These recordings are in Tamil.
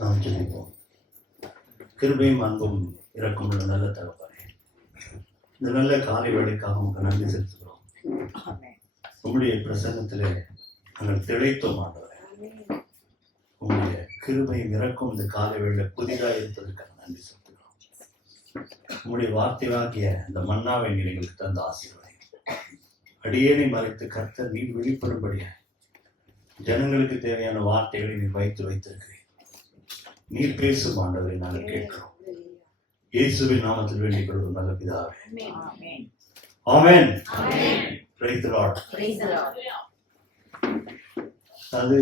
நாம் ஜெபிப்போம். கிருபையும் அன்பும் இரக்கமுள்ள நல்ல தகப்பனே, இந்த நல்ல காலை வேளைக்காக உங்களுக்கு நன்றி செலுத்துகிறோம். உங்களுடைய பிரசன்னத்திலே நாங்கள் திளைத்தோம் ஆண்டவரே. உங்களுடைய கிருபையும் இரக்கம் இந்த காலை வேளை புதிதாக இருப்பதற்காக நன்றி செலுத்துகிறோம். உங்களுடைய வார்த்தையாகிய இந்த மன்னாவை நீர் எங்களுக்கு தந்த ஆசீர்வாதம் அடியேனை மறைத்து கர்த்தர் நீர் வெளிப்படும்படியாக ஜனங்களுக்கு தேவையான வார்த்தைகளை நீர் வைத்திருக்கிறேன். நீர் பேசும் ஆண்டவரை நாங்கள் கேட்கிறோம். இயேசுவின் நாமத்தில் வேண்டிக் கொள்வோம் நல்ல பிதாவே. ஆமென். Praise the lord. அது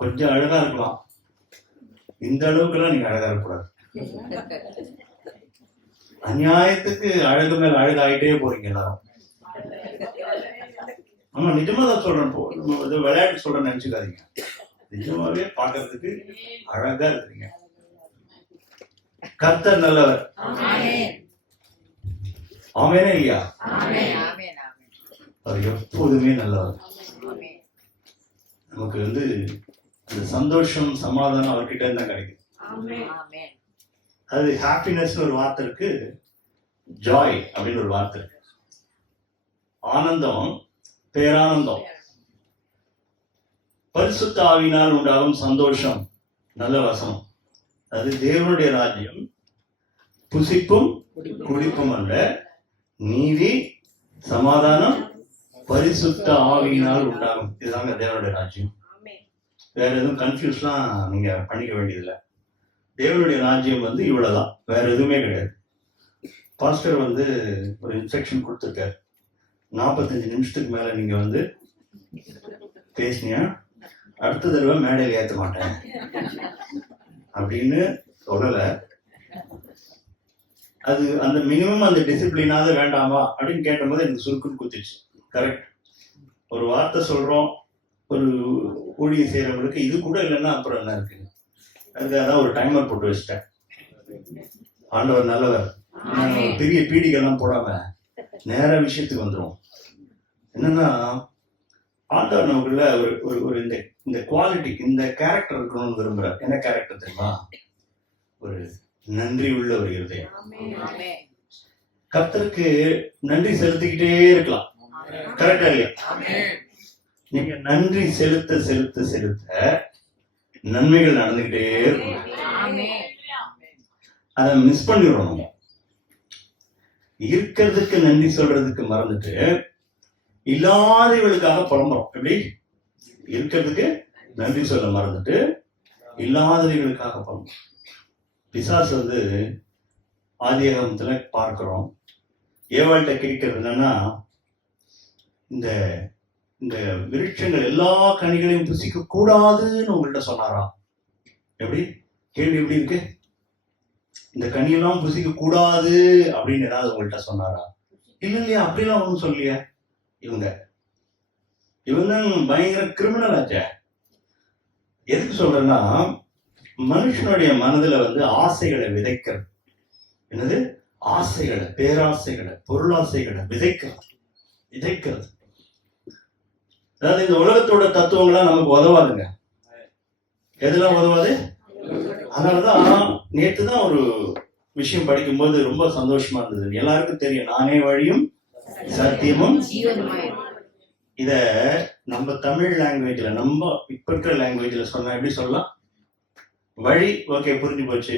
கொஞ்சம் அழகா இருக்கலாம், இந்த அளவுக்குலாம் நீங்க அழகா இருக்கக்கூடாது. அநியாயத்துக்கு அழகு மேல அழகாயிட்டே போறீங்க எல்லாரும். ஆமா, நிஜமா தான் சொல்றேன். விளையாட்டு சொல்றேன்னு நினைச்சுக்காதீங்க. நிஜமாவே பாக்குறதுக்கு அழகா இருக்கிறீங்க. கர்த்தர் நல்லவர். ஆமெனே இல்லையா? அவர் எப்போதுமே நல்லவர். நமக்கு அந்த சந்தோஷம் சமாதானம் அவர்கிட்ட இருந்தா கிடைக்கும். அது ஹாப்பினஸ் ஒரு வார்த்தை இருக்கு, ஜாய் அப்படின்னு ஒரு வார்த்தை இருக்கு. ஆனந்தம், பேரானந்தம், பரிசுத்த ஆவியினால் உண்டாகும் சந்தோஷம், நல்ல வசனம். அது தேவனுடைய ராஜ்யம் புசிப்பும் குடிப்பும் அல்ல, நீதி சமாதானம் பரிசுத்த ஆவியினால் உண்டாகும். இதுதாங்க தேவனுடைய ராஜ்யம். வேற எதுவும் கன்ஃபியூஸ்லாம் நீங்க பண்ணிக்க வேண்டியதில்லை. தேவனுடைய ராஜ்யம் இவ்வளவுதான், வேற எதுவுமே கிடையாது. பாஸ்டர் ஒரு இன்ஸ்ட்ரக்ஷன் கொடுத்துருக்காரு. 45 நிமிஷத்துக்கு மேல நீங்க பேசினியா அடுத்த தடவை மேடையில் ஏற்ற மாட்டேன் அப்படின்னு சொல்லல. அது அந்த மினிமம் அந்த டிசிப்ளினாவது வேண்டாமா அப்படின்னு கேட்டபோது எனக்கு சுருக்குன்னு குத்திச்சு. கரெக்ட். ஒரு வார்த்தை சொல்றோம், ஒரு ஊழியம் செய்யறவங்களுக்கு இது கூட இல்லைன்னா அப்புறம் என்ன இருக்கு. அதுக்காக ஒரு டைமர் போட்டு வச்சிட்டேன். ஆண்டவர் நல்லவர். பெரிய பீடிகள்லாம் போடாம நேர விஷயத்துக்கு வந்துடும். என்னன்னா, ஆண்டவர் நமக்குள்ள ஒரு இந்த குவாலிட்டி, இந்த கேரக்டர் இருக்கணும்னு விரும்புறார். என்ன கேரக்டர் தெரியுமா? ஒரு நன்றி உள்ள ஒரு இருதயம். கர்த்தருக்கு நன்றி செலுத்திக்கிட்டே இருக்கலாம். கரெக்டா இல்லையா? நீங்க நன்றி செலுத்த செலுத்த செலுத்த நன்மைகள் நடந்துகிட்டே இருக்கும். அதை மிஸ் பண்ணிடுறோம். இருக்கிறதுக்கு நன்றி சொல்றதுக்கு மறந்துட்டு இல்லாதவர்களுக்காக புலம்புறோம். எப்படி? இருக்கிறதுக்கு நன்றி சொல்ல மறந்துட்டு இல்லாதவர்களுக்காக புலம்புறோம். பிசாசு ஆதியாகமத்துல பார்க்கிறோம். ஏவாள்கிட்ட கேட்கிறது என்னன்னா, இந்த இந்த விருட்சங்கள் எல்லா கனிகளையும் புசிக்க கூடாதுன்னு உங்கள்கிட்ட சொன்னாரா? எப்படி? கேள்வி எப்படி இருக்கு? இந்த கனியெல்லாம் புசிக்க கூடாது அப்படின்னு ஏதாவது உங்கள்கிட்ட சொன்னாரா? இல்லையா, அப்படிலாம் ஒன்றும் சொல்லியா. இவங்க பயங்கர கிரிமினல் ஆச்சே. எதுக்கு சொல்றேன்னா, மனுஷனுடைய மனதுல ஆசைகளை விதைக்கிறது. என்னது? ஆசைகளை, பேராசைகளை, பொருளாசைகளை விதைக்கிறது. அதாவது இந்த உலகத்தோட தத்துவங்கள்லாம் நமக்கு உதவாதுங்க. எதெல்லாம் உதவாது? அதனாலதான் நேற்றுதான் ஒரு விஷயம் படிக்கும்போது ரொம்ப சந்தோஷமா இருந்தது. எல்லாருக்கும் தெரியும், நானே வழியும் சத்தியமும். இத நம்ம தமிழ் லாங்குவேஜ்ல, நம்ம இப்ப இருக்கிற லாங்குவேஜ்ல சொன்னா எப்படி சொல்லலாம்? வழி, ஓகே, புரிஞ்சு போச்சு.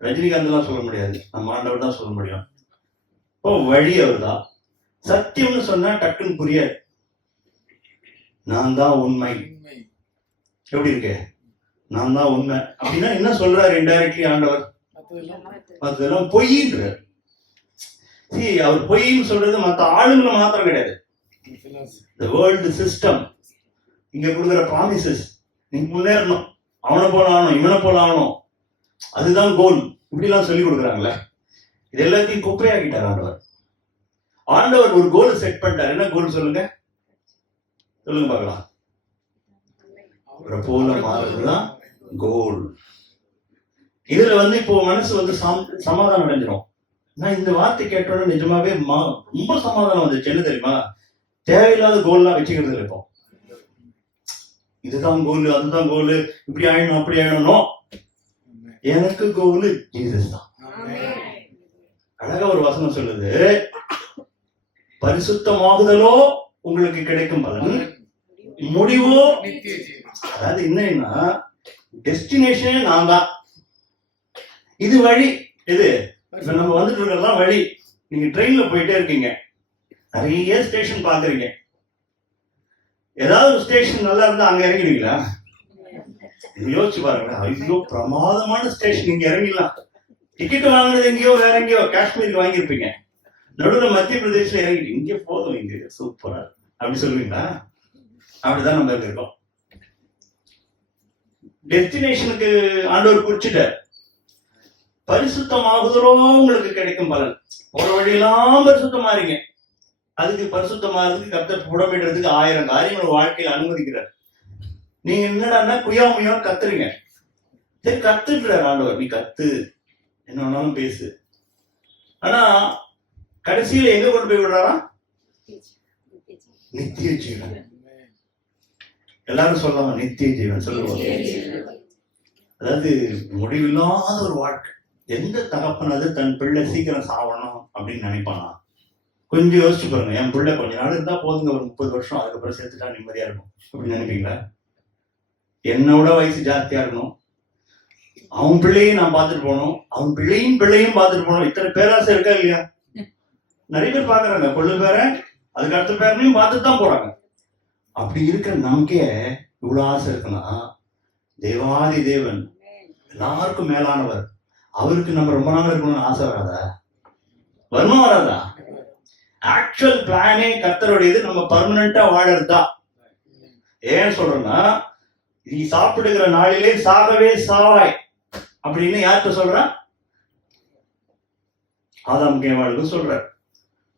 ரஜினிகாந்த் எல்லாம் சொல்ல முடியாது, நம்ம ஆண்டவர் தான் சொல்ல முடியும். இப்போ வழி அவர் தான். சத்தியம்னு சொன்னா டக்குன்னு புரியாது. நான் தான் உண்மை. எப்படி இருக்கு? நான் தான் உண்மை அப்படின்னா என்ன சொல்றாரு? இன்டைரக்ட்லி ஆண்டவர் அதெல்லாம் பொய்ன்றார். அவர் பொய்ன்னு சொல்றது மற்ற ஆளுங்களை மாத்திரம் கிடையாது. The world system, இங்க கொடுக்குற ப்ராமிசஸ், நீங்க முன்னேறணும், அவனை போல ஆகணும், இவனை போல ஆகணும், அதுதான் கோல், இப்படிலாம் சொல்லி கொடுக்குறாங்களே. இது எல்லாத்தையும் குப்பையாக்கிட்டார் ஆண்டவர். ஆண்டவர் ஒரு கோல் செட் பண்ணிட்டார். என்ன கோல் சொல்லுங்க பார்க்கலாம். அவரை போல மாறுறதுதான் கோல். இதுல இப்போ மனசு சமாதானம் அடைஞ்சிடும். நான் இந்த வார்த்தை கேட்டோட நிஜமாவே ரொம்ப சமாதானம் வந்துச்சு. என்ன தெரியுமா? தேவையில்லாத கோல்லாம் வச்சுக்கிறது இல்லை. இப்போ இதுதான் கோல், அதுதான் கோல், இப்படி ஆயிடணும் அப்படி ஆயிடணும். எனக்கு கோல் ஜீசஸ் தான். அழகா ஒரு வசனம் சொல்லுது, பரிசுத்தமாகுதலோ உங்களுக்கு கிடைக்கும் பலன், முடிவோ. அதாவது என்னன்னா டெஸ்டினேஷனே நான் தான். இது வழி. இது இப்ப நம்ம வந்துட்டு இருக்கிறதெல்லாம் வழி. நீங்க ட்ரெயின்ல போயிட்டே இருக்கீங்க, நிறைய ஸ்டேஷன் பாக்குறீங்க. ஏதாவது ஒரு ஸ்டேஷன் நல்லா இருந்தா அங்க இறங்கிடுவீங்களா? யோசிச்சு பாருங்க. ஐயோ பிரமாதமான ஸ்டேஷன், இங்க இறங்கிடலாம். டிக்கெட் வாங்கினது எங்கேயோ வேற எங்கேயோ காஷ்மீருக்கு வாங்கியிருப்பீங்க. நடுவில் மத்திய பிரதேசல இறங்கிட்டு இங்க போதும், இங்க சூப்பரா அப்படி சொல்லுவீங்களா? அப்படிதான் நம்ம இருக்கோம். டெஸ்டினேஷனுக்கு ஆண்டவர் குறிச்சிட்டார். பரிசுத்தமாகுதலோ உங்களுக்கு கிடைக்கும் பலன். ஒரு வழியெல்லாம் பரிசுத்தமா இருங்க. அதுக்கு பரிசுத்தமாகிறதுக்கு கர்த்தர் புடமிடுறதுக்கு 1000 காரியங்கள் வாழ்க்கையில் அனுமதிக்கிறார். நீங்க என்னடா குயாமுயா கத்துறீங்க. சரி கத்துக்கிறார் ஆண்டவர், நீ கத்து, என்ன வேணாலும் பேசு. ஆனா கடைசியில எங்க கொண்டு போய் விடுறாரா? நித்திய ஜீவன். எல்லாரும் சொல்லலாம் நித்திய ஜீவன் சொல்லுவாங்க. அதாவது முடிவில்லாத ஒரு வாழ்க்கை. எந்த தகப்பனாவது தன் பிள்ளை சீக்கிரம் சாவணும் அப்படின்னு நினைப்பானா? கொஞ்சம் யோசிச்சு பாருங்க. என் பிள்ளை கொஞ்ச நாள் இருந்தா போதுங்க, ஒரு 30 வருஷம், அதுக்கப்புறம் சேர்த்துட்டா நிம்மதியா இருக்கும் அப்படின்னு நினைப்பீங்களா? என்னோட வயசு ஜாஸ்தியா இருக்கணும், அவன் பிள்ளையும் நான் பார்த்துட்டு போகணும், அவன் பிள்ளையும் பார்த்துட்டு போகணும். இத்தனை பேராசை இருக்கா இல்லையா? நிறைய பேர் பாக்குறாங்க, கொள்ளு பேரை அதுக்கு அடுத்த பேரையும் பார்த்துட்டு தான் போறாங்க. அப்படி இருக்கிற நமக்கே இவ்வளவு ஆசை இருக்குன்னா, தேவாதி தேவன் எல்லாருக்கும் மேலானவர், அவருக்கு நம்ம ரொம்ப நாள் இருக்கணும்னு ஆசை வராதா? வருமா வராதா? ஆக்சுவல் பிளானே கர்த்தருடையது, நம்ம பர்மனண்டா வாழறதுதான். ஏன் சொல்றேன்னா, நீ சாப்பிடுகிற நாளிலே சாகவே சாவாய் அப்படின்னு யார்கிட்ட சொல்ற? ஆதாம் கேவாளுக்கு சொல்ற.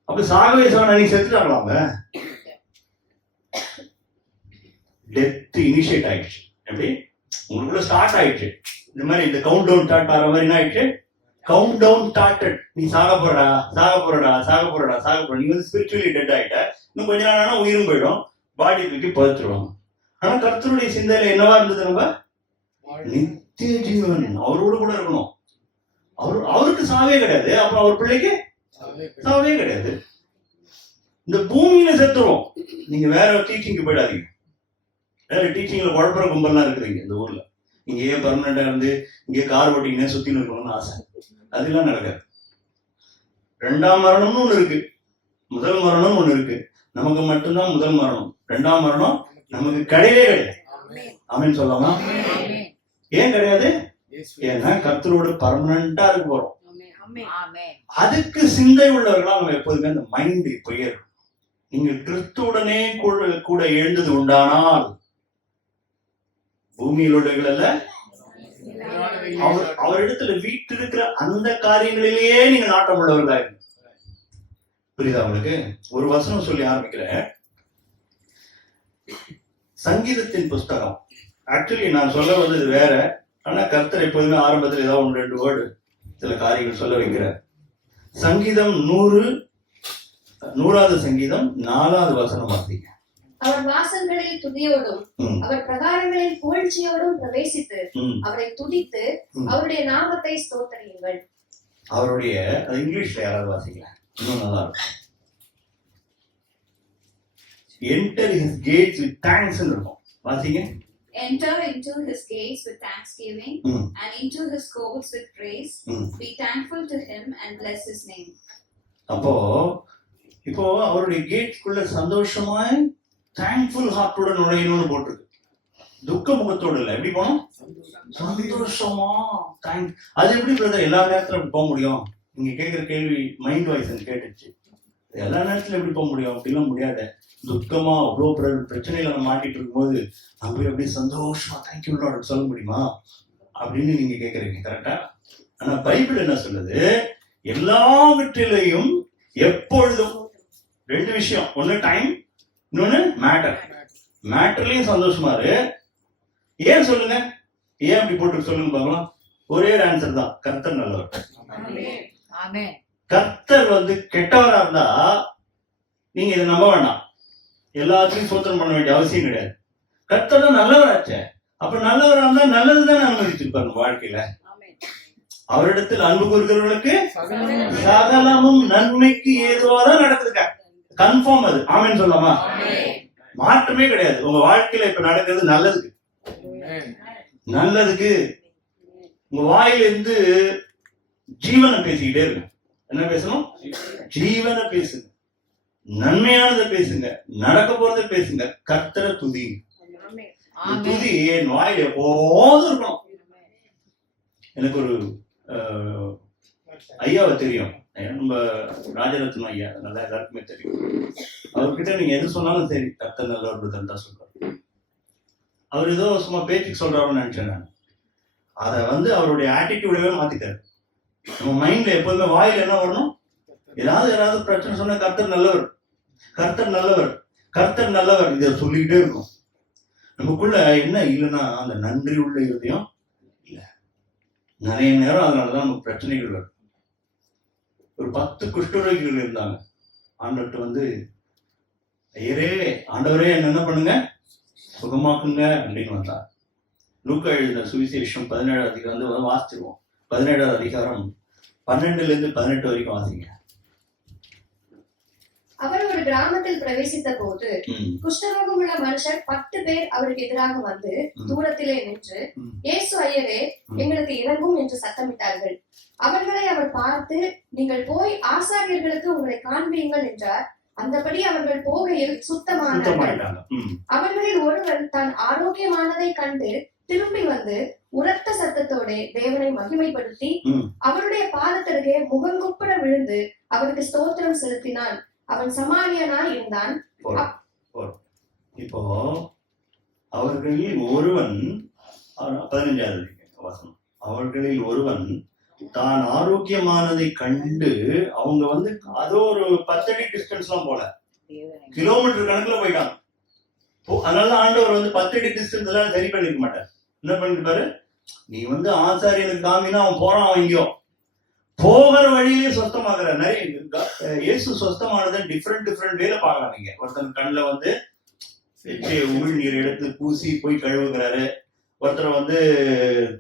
அப்ப சாகவே சாவா, நீ செத்துட்டாங்களாங்க. டெத் இனிஷியேட் ஆயிடுச்சு. எப்படி உங்களுக்குள்ள ஸ்டார்ட் ஆயிடுச்சு. இந்த மாதிரி இந்த கவுண்ட் டவுன் ஸ்டார்ட் ஆகிற மாதிரி என்ன ஆயிடுச்சு? Countdown started. நீ சாக போறடா, சாக போறடா, சாக போறடா, சாக போற. நீ வந்து ஸ்பிரிச்சுவலி டெட் ஆயிட்ட. இன்னும் கொஞ்ச நாள் ஆனா உயிரும் போயிடும், பாடி தூக்கி பறிச்சிருவாங்க. ஆனா கர்த்தருடைய சிந்தையில என்னவா இருந்தது? நம்ம நித்திய ஜீவன், அவரோடு கூட இருக்கணும். அவருக்கு சாவே கிடையாது, அப்ப அவர் பிள்ளைக்கு சாவே கிடையாது. இந்த பூமியில செத்துருவோம். நீங்க வேற டீச்சிங்க்கு போயிடாதீங்க. வேற டீச்சிங்ல குழப்பற கும்பல்லாம் இருக்குதுங்க இந்த ஊர்ல. இங்கேயே பர்மனண்டா இருந்து இங்கே கார் ஓட்டிங்கன்னா சுத்தி இருக்கணும்னு ஆசை. அதெல்லாம் நடக்காது. 2ஆம் மரணம்னு ஒண்ணு இருக்கு, முதல் மரணம் ஒண்ணு இருக்கு. நமக்கு மட்டும்தான் முதல் மரணம், 2ஆம் மரணம் நமக்கு கிடையவே கிடையாது. ஆமென் சொல்லலாமா? ஏன் கிடையாது? ஏன்னா கர்த்தரோடு பர்மனண்டா இருக்க போறோம். அதுக்கு சிந்தை உள்ளவர்களா நம்ம எப்போதுமே அந்த மைண்ட் இப்பயே இருக்கும். நீங்க கிறிஸ்துவுடனே கூட எழுந்தது உண்டானால் பூமியில் உள்ளவர்கள் அவரிடத்துல வீட்டிருக்கிற அந்த காரியங்களிலேயே நீங்க நாட்டம் உள்ளவர்களா இருக்கு. புரியுதா உங்களுக்கு? ஒரு வசனம் சொல்லி ஆரம்பிக்கிறேன். சங்கீதத்தின் புஸ்தகம். ஆக்சுவலி நான் சொல்ல வந்தது வேற, ஆனா கர்த்தர் எப்போதுமே ஆரம்பத்தில் ஏதாவது 1-2 வேர்டு சில காரியங்கள் சொல்ல வைக்கிறார். சங்கீதம் 100வது சங்கீதம் 4வது வசனம் பார்த்தீங்க. அவர் வாசல்களில் துதியோடும் அவர் பிரகாரங்களில் புகழ்ச்சியோடும் பிரவேசித்து அவரை துதித்து அவருடைய நாமத்தை ஸ்தோத்திரியுங்கள். அவருடைய இங்கிலீஷ்ல யாராவது வாசிக்கலாம், இன்னும் நல்லா இருக்கும். Enter his gates with thanks இருக்கும். வாசிங்க. Enter into his gates with thanksgiving and into his courts with praise. Be thankful to him and bless his name. இப்போ அவருடைய கேட்குள்ள சந்தோஷமாய் தேங்க்ஃபுல் ஹார்ட்டோட நுழையணும்னு போட்டிருக்கு. துக்க முகத்தோடு இல்லை. எப்படி போனோம்? சந்தோஷமா தேங்க். அது எப்படி பிரதர் எல்லா நேரத்துல போக முடியும்? நீங்க கேட்கிற கேள்வி மைண்ட் வாய்ஸ் கேட்டுச்சு. எல்லா நேரத்துல எப்படி போக முடியும்? அப்படிலாம் முடியாது. துக்கமா அவ்வளோ பிரச்சனையில நம்ம மாட்டிட்டு இருக்கும்போது நம்ம எப்படி சந்தோஷமா தேங்க்யூ லார்ட் சொல்ல முடியுமா அப்படின்னு நீங்க கேட்கறீங்க. கரெக்டா? ஆனா பைபிள் என்ன சொல்லுது? எல்லாவற்றிலையும் எப்பொழுதும் 2 விஷயம். ஒன்னு டைம், இன்னொன்னு மேட்டர். மேட்டர்லயும் சந்தோஷமா இரு. ஏன் சொல்லுங்க? ஏன் அப்படி போட்டு சொல்லுங்க பார்க்கலாம். ஒரே ஆன்சர் தான், கர்த்தர் நல்லவர். கர்த்தர் கெட்டவரா இருந்தா நீங்க இதை நம்ப வேண்டாம். எல்லாத்தையும் சோத்திரம் பண்ண வேண்டிய அவசியம் கிடையாது. கர்த்தர் தான் நல்லவராச்சே. அப்ப நல்லவரா இருந்தா நல்லதுதான் அனுமதிச்சிருப்பாரு வாழ்க்கையில. அவரிடத்தில் அன்பு கூறுகிறவர்களுக்கு சகலமும் நன்மைக்கு ஏதுவாதான் நடக்குதுங்க. கன்ஃபார்ம் அது. ஆமென் சொல்லாமா? மாற்றமே கிடையாது. உங்க வாழ்க்கையில இப்ப நடக்கிறது நல்லதுக்கு. நல்லதுக்கு. உங்க வாயிலிருந்து ஜீவனை பேசிக்கிட்டே இருக்கு. என்ன பேசணும்? ஜீவனை பேசுங்க, நன்மையானதை பேசுங்க, நடக்க போறதை பேசுங்க, கர்த்தரை துதிங்க. துதி என் வாயில எப்போதும் இருக்கணும். எனக்கு ஒரு ஐயாவை தெரியும், நம்ம ராஜரத்னம் ஐயா, நல்லா எல்லாருக்குமே தெரியும். அவர்கிட்ட நீங்க எது சொன்னாலும் சரி, கர்த்தர் நல்லவர் தான் சொல்றாரு. அவர் ஏதோ சும்மா பேச்சுக்கு சொல்றாருன்னு நினைச்சேன் நான். அதை அவருடைய ஆட்டிடியூடவே மாத்திட்டாரு. நம்ம மைண்ட்ல எப்போதுமே வாயில என்ன வரணும்? ஏதாவது பிரச்சனை சொன்னா கர்த்தர் நல்லவர், கர்த்தர் நல்லவர், கர்த்தர் நல்லவர், இதை சொல்லிக்கிட்டே இருக்கும். நமக்குள்ள என்ன இல்லைன்னா அந்த நன்றி உள்ள இருதயம் இல்ல. நிறைய நேரம் அதனாலதான் நமக்கு பிரச்சனைகள் வரும். ஒரு 10 குஷ்டரோகிகள் இருந்தாங்க. ஆண்டவர்கிட்ட ஐயரே, ஆண்டவரே என்ன பண்ணுங்க, சுகமாக்குங்க அப்படின்னு வந்தார். லூக்கா எழுதின சுவிசேஷம் 17 அதிகாரம் வாசிச்சிருவோம். 17 அதிகாரம் 12-18 வரைக்கும் வாசிங்க. அவர் ஒரு கிராமத்தில் பிரவேசித்த போது குஷ்டரோகம் உள்ள மனுஷர் 10 பேர் அவருக்கு எதிராக வந்து தூரத்திலே நின்று, இயேசு ஐயரே, எங்களுக்கு இறங்கும் என்று சத்தமிட்டார்கள். அவர்களை அவர் பார்த்து, நீங்கள் போய் ஆசாரியர்களுக்கு உங்களை காண்பீங்கள் என்றார். அந்தபடி அவர்கள் போகையில் சுத்தமானார்கள். அவர்களில் ஒருவன் தான் ஆரோக்கியமானதை கண்டு திரும்பி வந்து உரத்த சத்தத்தோட தேவனை மகிமைப்படுத்தி அவருடைய பாதத்திற்கே முகங்குப்புற விழுந்து அவருக்கு ஸ்தோத்திரம் செலுத்தினான். அவன் சமாரியனாய் இருந்தான். இப்போ அவர்களில் ஒருவன், 15வது வசனம், அவர்களில் ஒருவன் தான் ஆரோக்கியமானதை கண்டு, அவங்க அதோ ஒரு 10 அடி டிஸ்டன்ஸ் எல்லாம் போல, கிலோமீட்டர் கணக்குல போயிட்டாங்க. அதனால ஆண்டவர் 10 அடி டிஸ்டன்ஸ் எல்லாம் சரி பண்ணிருக்க மாட்டார். என்ன பண்ணிருப்பாரு? நீ ஆசாரியனுக்கு காமினா அவன் போறான், அவன் எங்கேயோ போகிற வழியிலே சொஸ்தமாக்குற. நிறைய இயேசு சொஸ்தமானதை டிஃப்ரெண்ட் வேலை பார்க்கலாம். நீங்க ஒருத்தன் கண்ணுல உமிழ் நீர் எடுத்து பூசி போய் கழுவுகிறாரு, ஒருத்தர்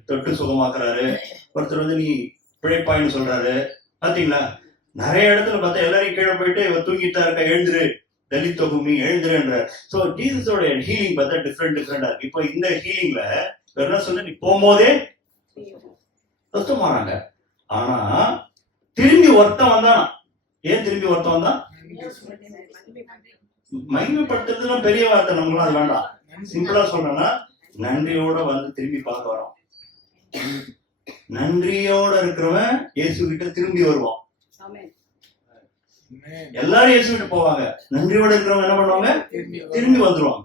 தொட்டு சுகமாக்குறாரு, ஒருத்தர் நீ பிழைப்பாயின்னு சொல்றாரு. பாத்தீங்களா? நிறைய இடத்துல பார்த்தா எல்லாரையும் கீழே போயிட்டு இவர் தூங்கிட்டா இருக்க, எழுந்துரு, தலித் தொகுமி எழுந்துருன்ற. சோ ஜீசஸோட ஹீலிங் பார்த்தா டிஃப்ரெண்டா இருக்கு. இப்போ இந்த ஹீலிங்ல என்ன சொல்ல, நீ போகும்போதே சொஸ்தமாறாங்க. ஆனா திரும்பி ஒருத்தன் வந்தான். ஏன் திரும்பி ஒருத்தன் வந்தான்? மகிமைப்படுத்துறதுன்னா பெரிய வார்த்தை, நம்மளாம் அது வேண்டாம். சிம்பிளா சொல்றேன்னா, நன்றியோட திரும்பி பார்க்க வரோம். நன்றியோட இருக்கிறவன் இயேசு கிட்ட திரும்பி வருவான். எல்லாரும் இயேசு கிட்ட போவாங்க. நன்றியோட இருக்கிறவங்க என்ன பண்ணுவாங்க? திரும்பி வந்துருவாங்க.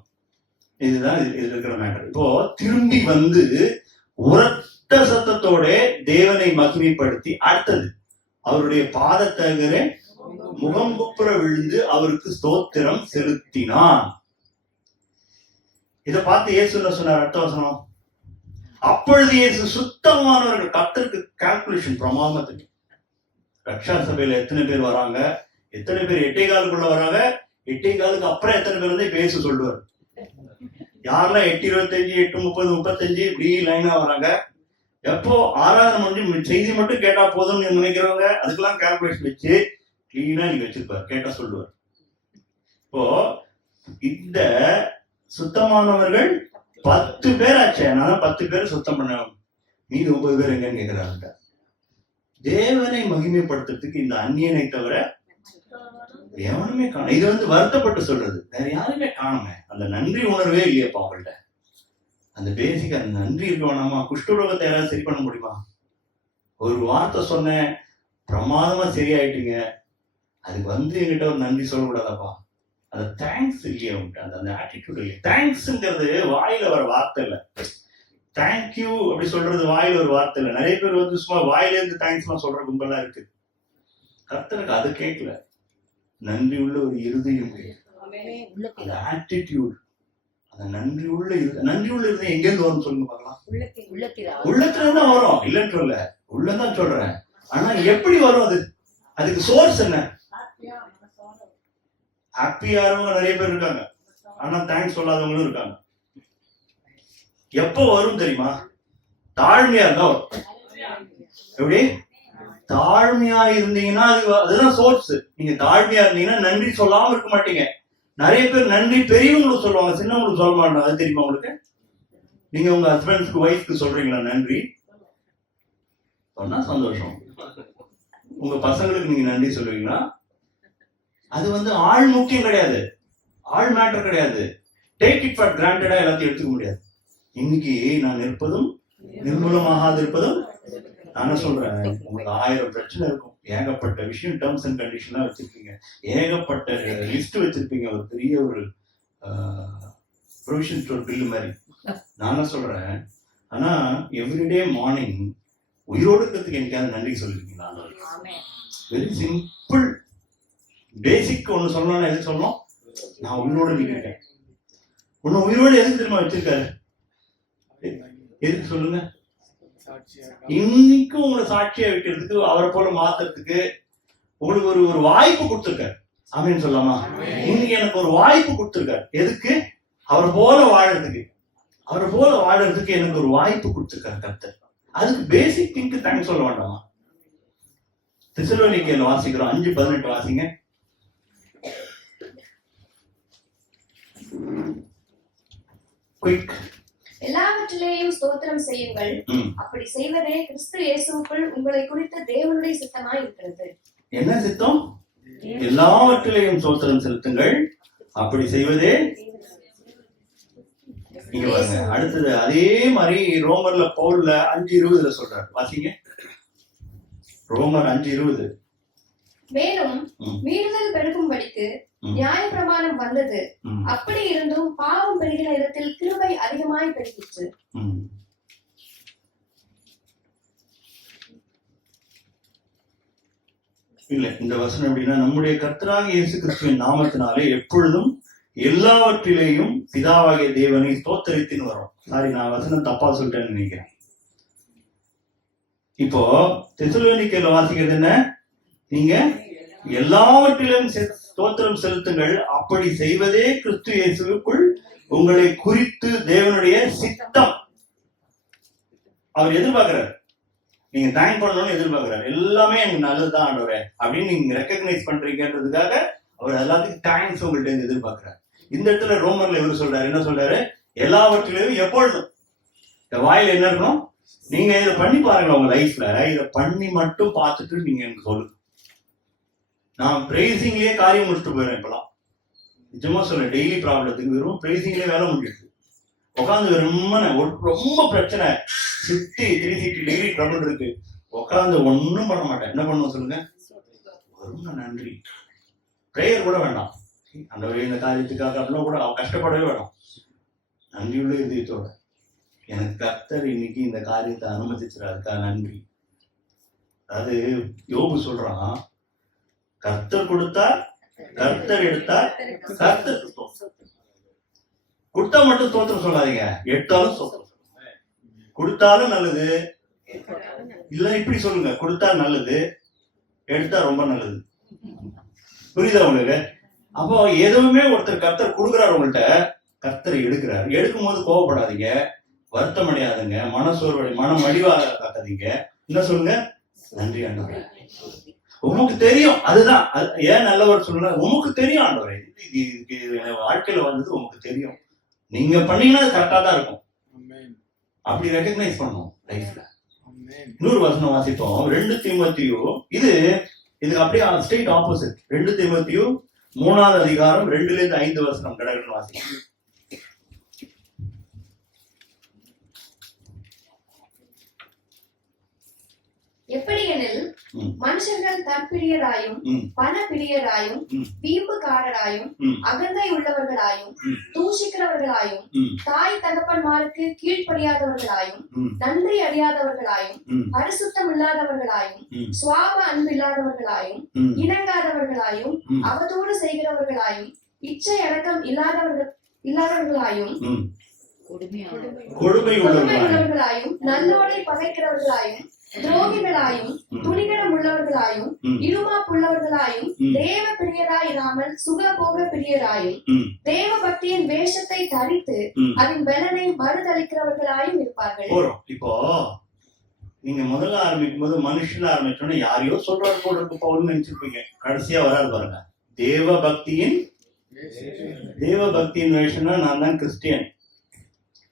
இதுதான் இதுல இருக்கிற மேட்டர். இப்போ திரும்பி உரத்த சத்தத்தோட தேவனை மகிமைப்படுத்தி, அடுத்தது அவருடைய பாதத்தகரே முகங்குப்புற விழுந்து அவருக்கு ஸ்தோத்திரம் செலுத்தினான். இதை பார்த்து இயேசு என்ன சொன்னார்? அடுத்த வசனம், அப்பொழுது இயேசு சுத்தமானவர்கள், கர்த்தருக்கு கால்குலேஷன் பிரமாதத்துக்கு. ரக்ஷா சபையில எத்தனை பேர் வராங்க, எத்தனை பேர் 8:15 வராங்க, 8:15 அப்புறம் எத்தனை பேர் இப்ப இயேசு சொல்லுவார். யாரெல்லாம் 8:25, 8:30, 35 இப்படி லைனா வராங்க. எப்போ ஆராதனை பண்ணி செய்தி மட்டும் கேட்டா போதும்னு நினைக்கிறவங்க அதுக்கெல்லாம் கால்குலேஷன் வச்சு கிளீனா நீங்க வச்சிருப்பாரு, கேட்டா சொல்லுவார். இப்போ இந்த சுத்தமானவர்கள் 10 பேர் ஆச்சு. நான் 10 பேர் சுத்தம் பண்ண, மீது 9 பேர் எங்கன்னு கேட்கிறாங்க. தேவனை மகிமைப்படுத்துறதுக்கு இந்த அந்நியனை தவிர எவனுமே காணும். இது வருத்தப்பட்டு சொல்றது, வேற யாருமே காணுமே. அந்த நன்றி உணர்வே இல்லையப்பா அவங்கள்ட்ட. அந்த பேசிக் அந்த நன்றி இருக்க வேணாமா? குஷ்டரோகத்தை யாராவது சரி பண்ண முடியுமா? ஒரு வார்த்தை சொன்னேன், பிரமாதமா சரியாயிட்டுங்க, அதுக்கு என்கிட்ட ஒரு நன்றி சொல்லக்கூடாதாப்பா? அந்த தேங்க்ஸ் இல்லையா உண்டு, அந்த ஆட்டிடியூட் இல்லையா? தேங்க்ஸ்ங்கிறது வாயில வர வார்த்தை இல்ல. தேங்க்யூ அப்படி சொல்றது வாயில ஒரு வார்த்தை இல்ல. நிறைய பேர் சும்மா வாயில இருந்து தேங்க்ஸ் எல்லாம் சொல்ற கும்பலா இருக்கு. கர்த்தருக்கு அது கேட்கல. நன்றி உள்ள ஒரு இருதயம், அந்த ஆட்டிடியூட், அந்த நன்றி உள்ள இருதயம் எங்க இருந்து வரும் சொல்லுங்க பார்க்கலாம். உள்ளத்துலதான் வரும், இல்லன்னு சொல்ல, உள்ளதான் சொல்றேன். ஆனா எப்படி வரும்? அதுக்கு சோர்ஸ் என்ன? ஹாப்பியாரவங்க நிறைய பேர் இருக்காங்க, ஆனா தேங்க்ஸ் சொல்லாதவங்களும் இருக்காங்க. எப்போ வரும் தெரியுமா? தாழ்மையா இருந்தா வரும். எப்படி? தாழ்மையா இருந்தீங்கன்னா அதுதான் சோர்ஸ். நீங்க தாழ்மையா இருந்தீங்கன்னா நன்றி சொல்லாம இருக்க மாட்டீங்க. நிறைய பேர் நன்றி பெரியவங்களுக்கு சொல்லுவாங்க, சின்னவங்களுக்கு சொல்ல மாட்டாங்க. அது தெரியுமா உங்களுக்கு? நீங்க உங்க ஹஸ்பண்ட்ஸ்க்கு, ஒய்ஃப்க்கு சொல்றீங்களா நன்றி? சொன்னா சந்தோஷம். உங்க பசங்களுக்கு நீங்க நன்றி சொல்லுவீங்களா? அது ஆள் முக்கியம் கிடையாது, ஆள் மேட்டர் கிடையாது. டேக் இட் ஃபார் கிராண்டடா எல்லாத்தையும் எடுத்துக்க முடியாது. இன்னைக்கு நான் இருப்பதும் நிர்மூலமாகாது இருப்பதும், நான் சொல்றேன், உங்களுக்கு 1000 பிரச்சனை இருக்கும், ஏகப்பட்ட விஷயம், டேர்ம்ஸ் அண்ட் கண்டிஷன்லாம் வச்சிருப்பீங்க, ஏகப்பட்ட லிஸ்ட் வச்சிருப்பீங்க, ஒரு பெரிய ஒரு ப்ரொவிஷன் ஸ்டோர் பில்லு மாதிரி. நான் சொல்றேன், ஆனா எவ்ரிடே மார்னிங் உயிரோடு இருக்கிறதுக்கு எனக்காவது நன்றி சொல்லிருக்கீங்களா? வெரி சிம்பிள் பேசிக் ஒண்ணு சொல்லணும்னா எதுக்கு சொல்லணும்? நான் உயிரோடு இருக்கேன். உன்னை உயிரோடு எதுக்கு தெரியுமா வச்சிருக்காரு? எதுக்கு சொல்லுங்க? இன்னைக்கும் உங்களை சாட்சியா வைக்கிறதுக்கு, அவரை போல மாத்துறதுக்கு உங்களுக்கு ஒரு வாய்ப்பு கொடுத்துருக்காரு. ஆமீன் சொல்லாமா? இன்னைக்கு எனக்கு ஒரு வாய்ப்பு கொடுத்துருக்காரு. எதுக்கு? அவரை போல வாழறதுக்கு. அவரை போல வாழறதுக்கு எனக்கு ஒரு வாய்ப்பு கொடுத்துருக்காரு கர்த்தர். அதுக்கு பேசிக் திங்க் தேங்க்ஸ் சொல்ல வேண்டாமா? தெசலோனிக்கேயர் வாசிக்கிறோம், 5:18 வாசிங்க. குயிக். எல்லாவற்றிலேயும் ஸ்தோத்திரம் செய்யுங்கள், அப்படி செய்வதே கிறிஸ்து இயேசுவுக்குள் உங்களை குறித்த தேவனுடைய சித்தமாய் இருக்கிறது. என்ன சித்தம்? எல்லாவற்றிலேயும் ஸ்தோத்திரம் செலுத்துங்கள், அப்படி செய்வதே. நீங்க பாருங்க, அடுத்தது அதே மாதிரி ரோமர்ல பவுல்ல 5:20 சொல்றாரு, வாசிங்க. ரோமர் 5:20. மேலும் மீறுதல் பெருகும்படிக்கு நியாயப்பிரமாணம் வந்தது, அப்படி இருந்தும் பாவம் பெருகிற இடத்தில் கிருபை அதிகமாய் பெருகிற்று. இல்ல, இந்த வசனம் எப்படின்னா, நம்முடைய கர்த்தராகிய இயேசு கிறிஸ்துவின் நாமத்தினாலே எப்பொழுதும் எல்லாவற்றிலேயும் பிதாவாகிய தேவனை ஸ்தோத்தரித்துன்னு வரும். சாரி, நான் வசனம் தப்பா சொல்லிட்டேன்னு நினைக்கிறேன். இப்போ தெசலோனிக்கேயர்ல வாசிக்கிறது என்ன? நீங்க எல்லாவற்றிலும் ஸ்தோத்திரம் செலுத்துங்கள், அப்படி செய்வதே கிறிஸ்து இயேசுவுக்குள் உங்களை குறித்து தேவனுடைய சித்தம். அவர் எதிர்பார்க்கிறார், நீங்க தேங்க் பண்ணணும்னு எதிர்பார்க்கிறார். எல்லாமே எனக்கு நல்லதுதான் ஆண்டவரே அப்படின்னு நீங்க ரெக்கக்னைஸ் பண்றீங்கன்றதுக்காக அவர் எல்லாத்துக்கும் தேங்க்ஸ் உங்கள்ட்ட இருந்து எதிர்பார்க்கிறார். இந்த இடத்துல ரோமர்ல இவர் சொல்றாரு, என்ன சொல்றாரு? எல்லாவற்றிலும் எப்பொழுதும். இந்த வாயில என்ன இருக்கணும்? நீங்க இதை பண்ணி பாருங்க உங்க லைஃப்ல. இதை பண்ணி மட்டும் பார்த்துட்டு நீங்க எனக்கு சொல்லுங்க. நான் பிரைசிங்லயே காரியம் முடிச்சுட்டு போயிடுறேன் இப்பெல்லாம். நிஜமா சொல்றேன், டெய்லி ப்ராப்ளத்துக்கு வெறும் பிரைசிங்லயே வேலை முடிஞ்சிடுது. உட்காந்து ரொம்ப பிரச்சனை, 360 டிகிரி ட்ரபிள் இருக்கு, உட்காந்து ஒன்னும் பண்ண மாட்டேன். என்ன பண்ணுவோம் சொல்லுங்க? ரொம்ப நன்றி. பிரேயர் கூட வேண்டாம், அந்த இந்த காரியத்துக்காக அப்படின்னா கூட கஷ்டப்படவே வேண்டாம். நன்றியுள்ள இதயத்தோட, எனக்கு கர்த்தர் இன்னைக்கு இந்த காரியத்தை அனுமதிச்சிருக்கா நன்றி. அது யோபு சொல்றான், கர்த்தர் கொடுத்தார், கர்த்தர் எடுத்தார், கர்த்தர் கொடுத்தா மட்டும் ஸ்தோத்திரம் சொல்லாதீங்க, எடுத்தாலும் ஸ்தோத்திரம். கொடுத்தாலும் நல்லது, இல்ல இப்படி சொல்லுங்க, கொடுத்தா நல்லது, எடுத்தா ரொம்ப நல்லது. புரியுதா உங்களுக்கு? அப்போ எதுவுமே ஒருத்தர் கர்த்தர் கொடுக்குறாரு உங்கள்கிட்ட, கர்த்தர் எடுக்கிறார். எடுக்கும் போது கோவப்படாதீங்க, வருத்தம் அடையாதுங்க, மனம் அடிவாக காக்காதீங்க. என்ன சொல்லுங்க? நன்றி ஆண்டவரே. உமக்கு தெரியும், அதுதான் ஏன் நல்லவர் சொல்லுங்க, உமக்கு தெரியும் ஆண்டவரே, வாழ்க்கையில வந்தது உமக்கு தெரியும், நீங்க பண்ணீங்கன்னா அது கரெக்டா தான் இருக்கும். அப்படி ரெகக்னைஸ் பண்ணணும் லைஃப்ல. இன்னொரு வசனம் வாசிப்போம், 2 தீமோத்தேயு. இதுக்கு அப்படியே ஸ்ட்ரெயிட் ஆப்போசிட். 2 தீமோத்தேயு 3ஆம் அதிகாரம் 2-5 வசனம் கடகடன் வாசிப்போம். எப்படியெனில் மனுஷர்கள் தற்பிரியராயும் பணப்பிரியராயும் வீம்புக்காரராயும் அகந்தை உள்ளவர்களாயும் தூஷிக்கிறவர்களாயும் தாய் தகப்பன்மாருக்கு கீழ்ப்படியாதவர்களாயும் நன்றி அறியாதவர்களாயும் பரிசுத்தம் இல்லாதவர்களாயும் சுவாப அன்பு இல்லாதவர்களாயும் இணங்காதவர்களாயும் அவதூறு செய்கிறவர்களாயும் இச்சை அடக்கம் இல்லாதவர்களாயும் கொடுமை உள்ளவர்களாயும் நல்லோரை பகைக்கிறவர்களாயும் துரோகிகளாயும் துணிகரம் உள்ளவர்களாயும் இருமாப்புள்ளவர்களாயும் தேவ பிரியராயிராமல் சுகபோக பிரியராயும் தேவ பக்தியின் வேஷத்தை தரித்து அதன் பலனை மறுதளிக்கிறவர்களாயும் இருப்பார்கள். இப்போ நீங்க முதல்ல ஆரம்பிக்கும் போது மனுஷன் ஆரம்பிச்சோன்னா யாரையோ சொல்றாரு போல இருக்கு பவுல்னு நினைச்சிருப்பீங்க. கடைசியா வராது பாருங்க, தேவ பக்தியின் வேஷம்னா நான் தான் கிறிஸ்டியன்,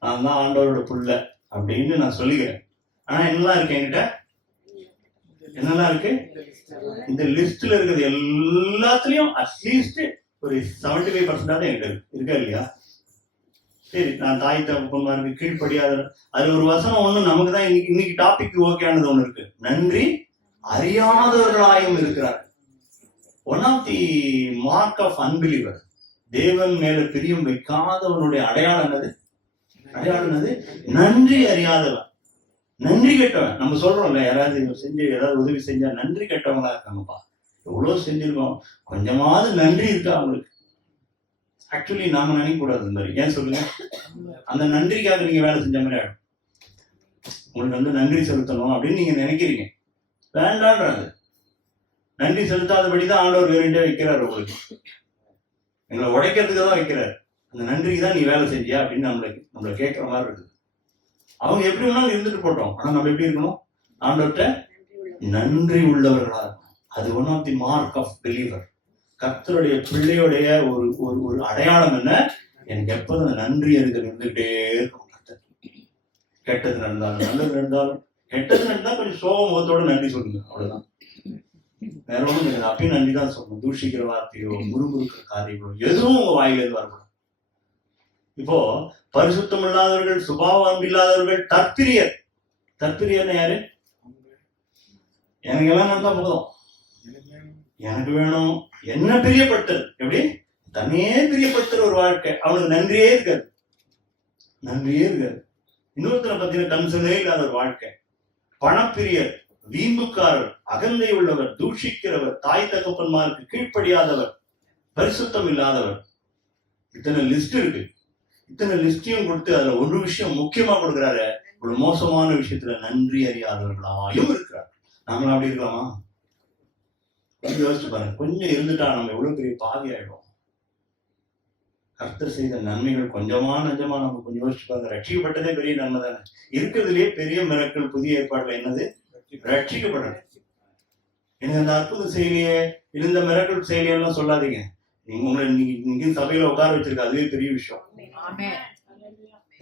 நான் தான் ஆண்டவரோட புள்ள அப்படின்னு நான் சொல்லிக்கிறேன். ஆனா என்னெல்லாம் இருக்கு என்கிட்ட, என்னெல்லாம் இருக்கு இந்த லிஸ்ட்ல இருக்கிறது எல்லாத்துலயும் அட்லீஸ்ட் ஒரு 75% என்கிட்ட இருக்கா இல்லையா? சரி, நான் தாய் தகப்பன்மாருக்கு கீழ்ப்படியாத, அது ஒரு வசனம் ஒண்ணு நமக்கு தான் இன்னைக்கு டாபிக் ஓகேயானது ஒண்ணு இருக்கு, நன்றி அறியாதவர்களாயும் இருக்கிறார். One of the mark of unbeliever, தேவன் மேல பிரியம் வைக்காதவனுடைய அடையாளம் என்னது? நன்றி அறியாதவன், நன்றி கெட்டவன். நம்ம சொல்றோம்ல, யாராவது உதவி செஞ்சா நன்றி கெட்டவங்களா இருக்காங்கப்பா, எவ்வளவு செஞ்சிருக்கோம், கொஞ்சமாவது நன்றி இருக்கா அவங்களுக்கு? ஆக்சுவலி நாம நினைக்க கூடாது இந்த மாதிரி. ஏன் சொல்லுங்க, அந்த நன்றிக்காக நீங்க வேலை செஞ்ச மாதிரி ஆகும். உங்களுக்கு நன்றி செலுத்தணும் அப்படின்னு நீங்க நினைக்கிறீங்க, வேண்டான்றது. நன்றி செலுத்தாதபடிதான் ஆண்டவர் வேறுண்டே வைக்கிறார் உங்களுக்கு, எங்களை உடைக்கிறதுக்கு தான் வைக்கிறார். அந்த நன்றிக்கு தான் நீ வேலை செஞ்சியா அப்படின்னு நம்மளை கேட்கிற மாதிரி இருக்குது. அவங்க எப்படி வேணாலும் இருந்துட்டு போட்டோம், ஆனா நம்ம எப்படி இருக்கணும், ஆண்டவர்கிட்ட நன்றி உள்ளவர்களா இருக்கணும். அது one of the mark of believer. கர்த்தருடைய பிள்ளையுடைய ஒரு அடையாளம் என்ன, எனக்கு எப்போதும் நன்றி இருந்துகிட்டே இருக்கும். கர்த்தர் கெட்டது நடந்தாலும் நல்லது நடந்தாலும், கெட்டது நடந்தா கொஞ்சம் சோகமுகத்தோட நன்றி சொல்லுங்க, அவ்வளவுதான். வேற ஒண்ணும் இல்லை, அப்பயும் நன்றி தான் சொல்லணும். தூஷிக்கிற வார்த்தையோ முறுமுறுக்கிற காரியங்களோ எதுவும் உங்க வாயிலிருந்து வரக்கூடாது. இப்போ பரிசுத்தம் இல்லாதவர்கள், சுபாவ அன்பு இல்லாதவர்கள், தற்பிரியர்னு யாரு? எனக்கு எல்லாம் நடந்தா போதும், எனக்கு வேணும், என்ன பிரியப்படுத்துறது, எப்படி தன்னையே பிரியப்படுத்துற ஒரு வாழ்க்கை, அவனுக்கு நன்றியே இருக்காது. இன்னொருத்தரை பத்தின கன்சர்னே இல்லாத ஒரு வாழ்க்கை. பணப்பிரியர், வீம்புக்காரர், அகந்தை உள்ளவர், தூஷிக்கிறவர், தாய் தகப்பன்மாருக்கு கீழ்ப்படியாதவர், பரிசுத்தம் இல்லாதவர். இத்தனை லிஸ்ட் இருக்கு. இத்தனை லிஸ்டையும் கொடுத்து அதுல ஒரு விஷயம் முக்கியமா கொடுக்குறாரு, ஒரு மோசமான விஷயத்துல நன்றி அறியாதவர்களாயும் இருக்கிறார். நாமளும் அப்படி இருக்கலாமா? யோசிச்சு பாருங்க, கொஞ்சம் இருந்துட்டா நம்ம எவ்வளவு பெரிய பாவி ஆயிடும். கர்த்தர் செய்த நன்மைகள் கொஞ்சமா நஞ்சமா நம்ம கொஞ்சம் யோசிச்சு பாருங்க. ரட்சிக்கப்பட்டதே பெரிய நன்மை தானே. இருக்கிறதுலயே பெரிய மிரக்கல் புதிய ஏற்பாடுல என்னது? ரட்சிக்கப்படுறது. எனக்கு அந்த அற்புத செயலியே, இந்த மிரக்கல் செயலியெல்லாம் சொல்லாதீங்க. உங்களை நீங்க சபையில உட்கார வச்சிருக்க, அதுவே பெரிய விஷயம்.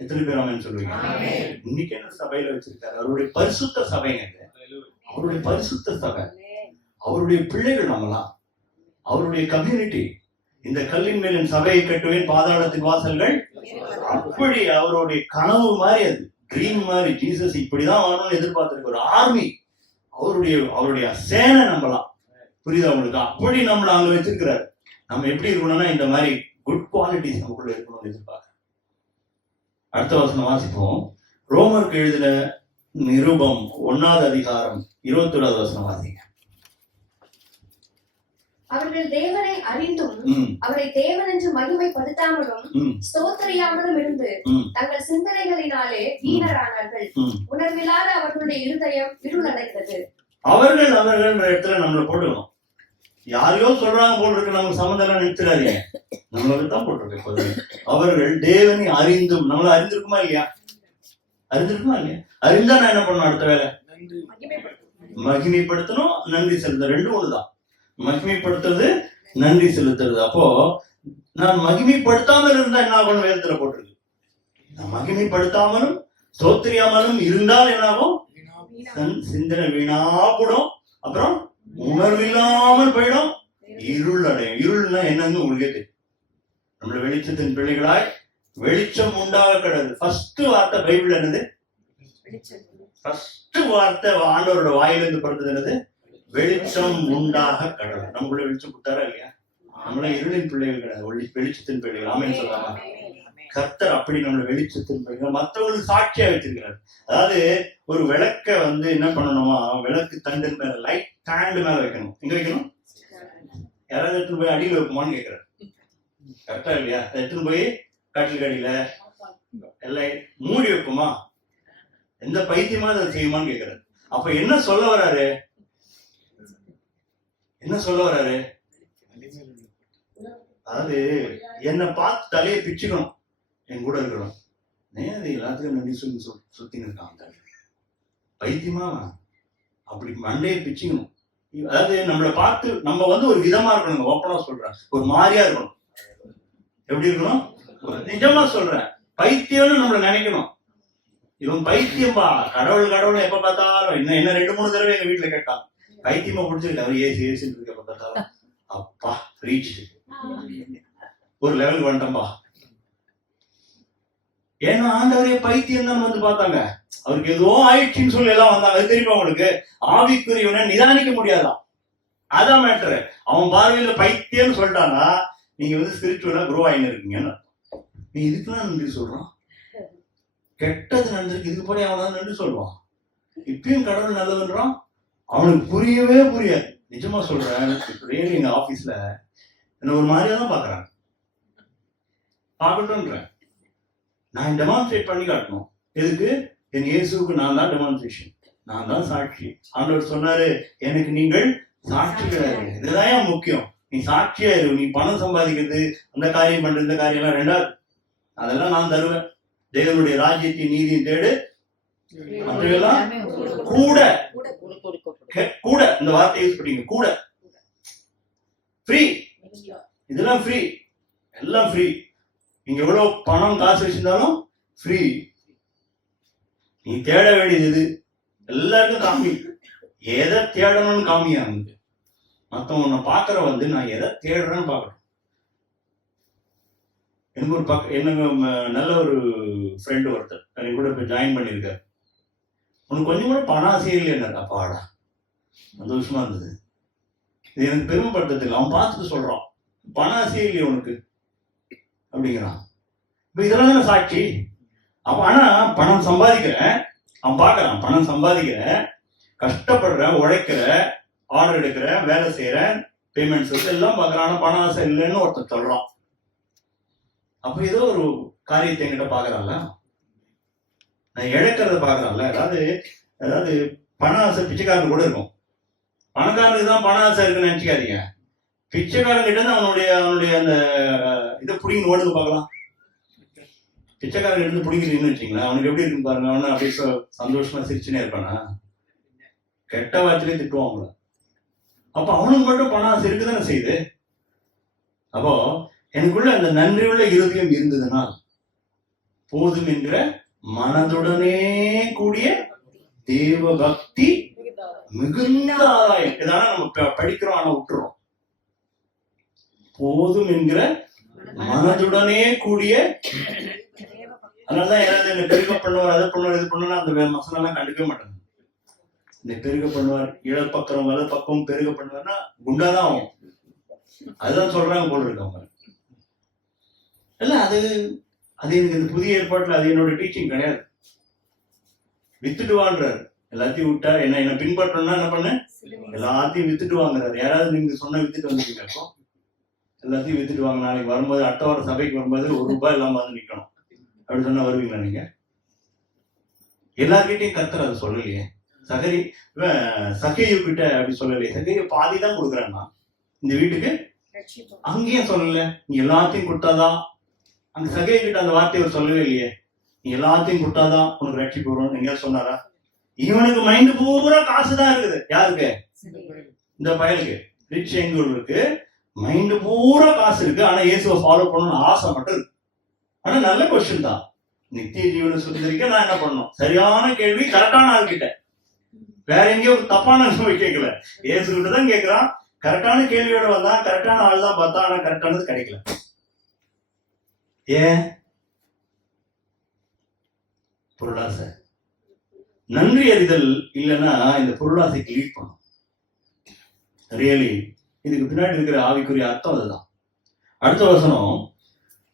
எத்தனை பேர் ஆமென் சொல்லுவீங்க? இன்னைக்கு என்ன சபையில வச்சிருக்காரு? அவருடைய பரிசுத்த சபைங்க, அவருடைய பரிசுத்த சபை, அவருடைய பிள்ளைகள் நம்மலாம், அவருடைய கம்யூனிட்டி. இந்த கல்லின் மேல் என் சபையை கட்டுவேன், பாதாளத்தின் வாசல்கள். அப்படி அவருடைய கனவு மாதிரி, அது ட்ரீம் மாதிரி. ஜீசஸ் இப்படிதான் வரணும்னு எதிர்பார்த்திருக்க ஒரு ஆர்மி, அவருடைய சேனை நம்பலாம். புரியுதா உங்களுக்கு? அப்படி நம்மள அங்க வச்சிருக்கிறாரு. நம்ம எப்படி இருக்கணும்னா இந்த மாதிரி குட் குவாலிட்டிஸ் நமக்குள்ள இருக்கணும்னு எதிர்பார்க்க. அடுத்த வசனம் வாசிப்போம். ரோமருக்கு எழுதின நிருபம் 1வது அதிகாரம் 21வது வசனம் வாசிங்க. அவர்கள் தேவனை அறிந்தும் அவரை தேவன் என்று மகிமைப்படுத்தாமலும் ஸ்தோத்திரியாமலும் இருந்து தங்கள் சிந்தனைகளினாலே வீணரானார்கள். உணர்வில்லாத அவர்களுடைய இருதயம் இருளடைந்தது. அவர்கள் இடத்துல நம்மளை போட்டுக்கணும். யாரையோ சொல்றாங்க போல் இருக்கு, நமக்கு சம்மந்தம் நினைச்சிடாதீங்க, நம்மளுக்கு தான் போட்டிருக்கு. அவர்கள் தேவனை அறிந்தும், நம்மள அறிந்திருக்குமா இல்லையா? அறிந்தா நான் என்ன பண்ணணும்? அடுத்த வேலை மகிமைப்படுத்தணும், நன்றி செலுத்த. ரெண்டும் ஒண்ணுதான். மகிமைப்படுத்துறது, நன்றி செலுத்துறது. அப்போ நான் மகிமைப்படுத்தாமல் இருந்தா என்ன ஆகும்? வேதத்துல போட்டிருக்கு. நான் மகிமைப்படுத்தாமலும் ஸ்தோத்திரியாமலும் இருந்தால் என்ன ஆகும்? சிந்தனை வீணாப்படும், அப்புறம் உணர்வில்லாமல் போயிடும், இருள் அடையும். இருள்னா என்னன்னு உங்களுக்கே தெரியும். நம்மள வெளிச்சத்தின் பிள்ளைகளாய் வெளிச்சம் உண்டாக கிடையாது. ஃபர்ஸ்ட் வார்த்தை பைபிள் என்னது? ஃபர்ஸ்ட் வார்த்தை ஆண்டவரோட வாயிலிருந்து பிறந்தது என்னது? வெளிச்சம் உண்டாக கடவுள். நம்மள வெளிச்சம் கொடுத்தாரா இல்லையா? நம்மள இருளின் பிள்ளைகள் கிடையாது, வெளிச்சத்தின் பிள்ளைகள். ஆமென் சொல்லலாமா? கர்த்தர் அப்படி நம்மள வெளிச்சத்தின் பிள்ளைகள், மற்றவங்களுக்கு சாட்சியா வச்சிருக்கிறார். அதாவது ஒரு விளக்க என்ன பண்ணணுமா, விளக்கு தண்டின் மேல, லைட் ஸ்டாண்டு மேல வைக்கணும். எங்க வைக்கணும்? யாராவது எடுத்துன்னு போய் அடியில் வைக்குமான்னு கேட்கிறார். கரெக்டா இல்லையா? எடுத்துன்னு போய் காட்டில் அடியில எல்லாம் மூடி வைக்குமா? எந்த பைத்தியமா அதை செய்யுமான்னு கேட்கிறார். அப்ப என்ன சொல்ல வராரு? என்ன சொல்ல வராரு? அதாவது என்னை பார்த்து தலையை பிச்சுக்கணும், என் கூட இருக்கணும். நேரம் எல்லாத்துக்கும் நன்றி சொல்லி சுத்தின்னு இருக்காங்க. பைத்தியமா அப்படி மண்டையை பிச்சுக்கணும். அதாவது நம்மளை பார்த்து நம்ம வந்து ஒரு விதமா இருக்கணும். ஓப்பனா சொல்றேன், ஒரு மாதிரியா இருக்கணும். எப்படி இருக்கணும்? நிஜமா சொல்றேன், பைத்தியம்னு நம்மள நினைக்கணும். இவன் பைத்தியம்பா, கடவுள் கடவுள் எப்ப பார்த்தாலும் என்ன 2-3 தடவை எங்க வீட்டுல கேட்டான், பைத்தியமா பிடிச்சிருக்கு அவர் ஏசி ஏசின்னு இருக்க எப்ப பார்த்தாலும். அப்பா ரீச் ஒரு லெவலுக்கு வந்துட்டம்பா. ஏன்னா ஆண்டவரே பைத்தியம் தான் வந்து பார்த்தாங்க. அவருக்கு ஏதோ ஆயிடுச்சுன்னு சொல்லி எல்லாம் வந்தாங்க. அது தெரியுமா உங்களுக்கு? ஆவிக்குரியவனை நிதானிக்க முடியாதான், அதான் மேட்டரு. அவன் பார்வையில பைத்தியம்னு சொல்லிட்டானா நீங்க வந்து ஸ்பிரிச்சுவலா குரோ ஆயின்னு இருக்கீங்கன்னு. நீ இதுக்கெல்லாம் நன்றி சொல்றான். கெட்டது நடந்திருக்கு, இதுக்கு போய் அவன் நன்றி சொல்லுவான். இப்பயும் கடவுள் நல்லதுன்றான். அவனுக்கு புரியவே புரியாது. நிஜமா சொல்றேன், எங்க ஆபீஸ்ல என்ன ஒரு மாதிரியா தான் பாக்குறாங்க. பார்க்கட்டும்ன்றேன், நான் டெமான்ஸ்ட்ரேட் பண்ணி காட்டணும். எதுக்கு? என் இயேசுக்கு நான் தான் டெமான்ஸ்ட்ரேஷன், நான் தான் சாட்சி. ஆண்டவர் சொன்னாரு, எனக்கு நீங்கள் சாட்சிகளா இருக்கு. இதுதான் முக்கியம். நீ சாட்சியா இரு. நீ பணம் சம்பாதிக்கிறது, அந்த காரியம் பண்றது, இந்த காரியம் எல்லாம் ரெண்டாவது. அதெல்லாம் நான் தருவேன். தேவனுடைய ராஜ்யத்தின் நீதியின் தேடு, மற்றவெல்லாம் கூட கூட. இந்த வார்த்தை யூஸ் பண்ணீங்க, கூட. ஃப்ரீ, இதெல்லாம் ஃப்ரீ, எல்லாம் ஃப்ரீ. நீங்க எவ்வளவு பணம் காசு வச்சிருந்தாலும் ஃப்ரீ. நீ தேட வேண்டியது இது. எல்லாருக்கும் காமி, எதை தேடணும்னு காமியா. அவனுக்கு மத்தவங்க பாக்குற வந்து நான் எதை தேடுறேன்னு பாக்கணும். எனக்கு ஒரு எனக்கு நல்ல ஒரு ஃப்ரெண்டு ஒருத்தர் எனக்கு கூட இப்ப ஜாயின் பண்ணியிருக்காரு. உனக்கு கொஞ்சம் கூட பணாசையே இல்லை என்ன? அப்பாடா, சந்தோஷமா இருந்தது. இது எனக்கு பெருமைப்படுத்துறதுக்கு அவன் பார்த்துட்டு சொல்றான், பணாசையே இல்லையே உனக்கு அப்படிங்கிறான். இப்ப இதெல்லாம் தானே சாட்சி. அப்ப ஆனா பணம் சம்பாதிக்கிறேன், அவன் பாக்குறான், பணம் சம்பாதிக்கிறேன், கஷ்டப்படுறேன், உழைக்கிறேன், ஆர்டர் எடுக்கிறேன், வேலை செய்யறேன், பேமெண்ட்ஸ் எல்லாம் பாக்குறான். ஆனா பண ஆசை இல்லைன்னு ஒருத்தர் சொல்றான். அப்ப ஏதோ ஒரு காரியத்தை என்கிட்ட பாக்குறான்ல, நான் இழக்கிறத பாக்குறான்ல. அதாவது பண ஆசை பிச்சைக்காரன் கூட இருக்கும். பணக்காரனுக்கு தான் பண ஆசை இருக்குன்னு நினைச்சுக்காதீங்க. பிச்சைக்காரன் கிட்ட இருந்து அவனுடைய அந்த இதை பிடிங்கன்னு ஓடுங்க பார்க்கலாம். பிச்சைக்காரன் கிட்ட இருந்து பிடிக்கிறீங்கன்னு வச்சுங்களேன், அவனுக்கு எப்படி இருக்குன்னு பாருங்க. அவனு அப்படியே சந்தோஷமா சிரிச்சுனே இருப்பானா? கெட்ட வார்த்தையிலே திட்டுவான் அவங்கள. அப்ப அவனுக்கு மட்டும் பண ஆசை இருக்குதானே செய்யுது. அப்போ எனக்குள்ள அந்த நன்றியுள்ள இருதயம் இருந்ததுன்னா போதும் என்கிற மனதுடனே கூடிய தேவ பக்தி மிகுந்த ஆதாயம். இதான நம்ம படிக்கிறோம், ஆனா விட்டுறோம். போதும் என்கிற மனதுடனே கூடிய. அதனாலதான் யாராவது என்ன பெருக பண்ணுவார், அதை பண்ணுவார், இது பண்ணுவார், அந்த மசாலா எல்லாம் கண்டுக்கவே மாட்டாங்க. இந்த பெருக பண்ணுவார், இடப்பக்கம் வலது பக்கம் பெருக பண்ணுவார்னா குண்டாதான் ஆகும். அதுதான் சொல்றாங்க போல இருக்கு அவங்க. இல்ல அது எனக்கு இந்த புதிய ஏற்பாட்டுல அது என்னோட டீச்சிங் கிடையாது. வித்துட்டு வாங்குறாரு, எல்லாத்தையும் விட்டா என்ன பின்பற்றணும்னா என்ன பண்ண, எல்லாத்தையும் வித்துட்டு வாங்குறாரு. யாராவது நீங்க சொன்ன வித்துட்டு வந்துருக்கீங்க? அப்போ எல்லாத்தையும் வித்துட்டு வாங்க. நாளைக்கு வரும்போது அடுத்த வாரம் சபைக்கு வரும்போது ₹1 இல்லாம வந்து நிக்கணும் அப்படி சொன்னா வருவீங்களா நீங்க? எல்லார்கிட்டையும் கர்த்தர் அதை சொல்லலையே. சகையு கிட்ட அப்படி சொல்லலையே. சகையு பாதி தான் கொடுக்குறேன்னா இந்த வீட்டுக்கு, அங்கேயும் சொல்லல நீ எல்லாத்தையும் கொடுத்தாதான். அந்த சகையு கிட்ட அந்த வார்த்தையை அவர் சொல்லவே இல்லையே, நீ எல்லாத்தையும் கொடுத்தாதான் உனக்கு ரட்சிப்பு வரும். எங்கேயாவது சொன்னாரா? இவனுக்கு மைண்டு பூரா காசுதான் இருக்குது. யாருக்கு? இந்த பயலுக்கு, ரிச் எங்களுக்கு மைண்டு பூரா காசு இருக்கு. ஆனா இயேசுவை ஃபாலோ பண்ணணும்னு ஆசை மட்டும் இருக்கு. ஆனா நல்ல கொஸ்டின் தான். நித்திய ஜீவனை சுதந்திரிக்க நான் என்ன பண்ணணும்? சரியான கேள்வி, கரெக்டான ஆள் கிட்ட. வேற எங்கேயோ தப்பான கேட்கல, இயேசு கிட்ட தான் கேட்கிறான். கரெக்டான கேள்வியோட வந்தான், கரெக்டான ஆள் தான் பார்த்தா. ஆனா கரெக்டானது கிடைக்கல. ஏன்? பொருளாசை. நன்றி அறிதல் இல்லைன்னா இந்த பொருளாசைக்கு லீட் பண்ணும். ரியலி இதுக்கு பின்னாடி இருக்கிற ஆவிக்குரிய அர்த்தம் அதுதான். அடுத்த வசனம்,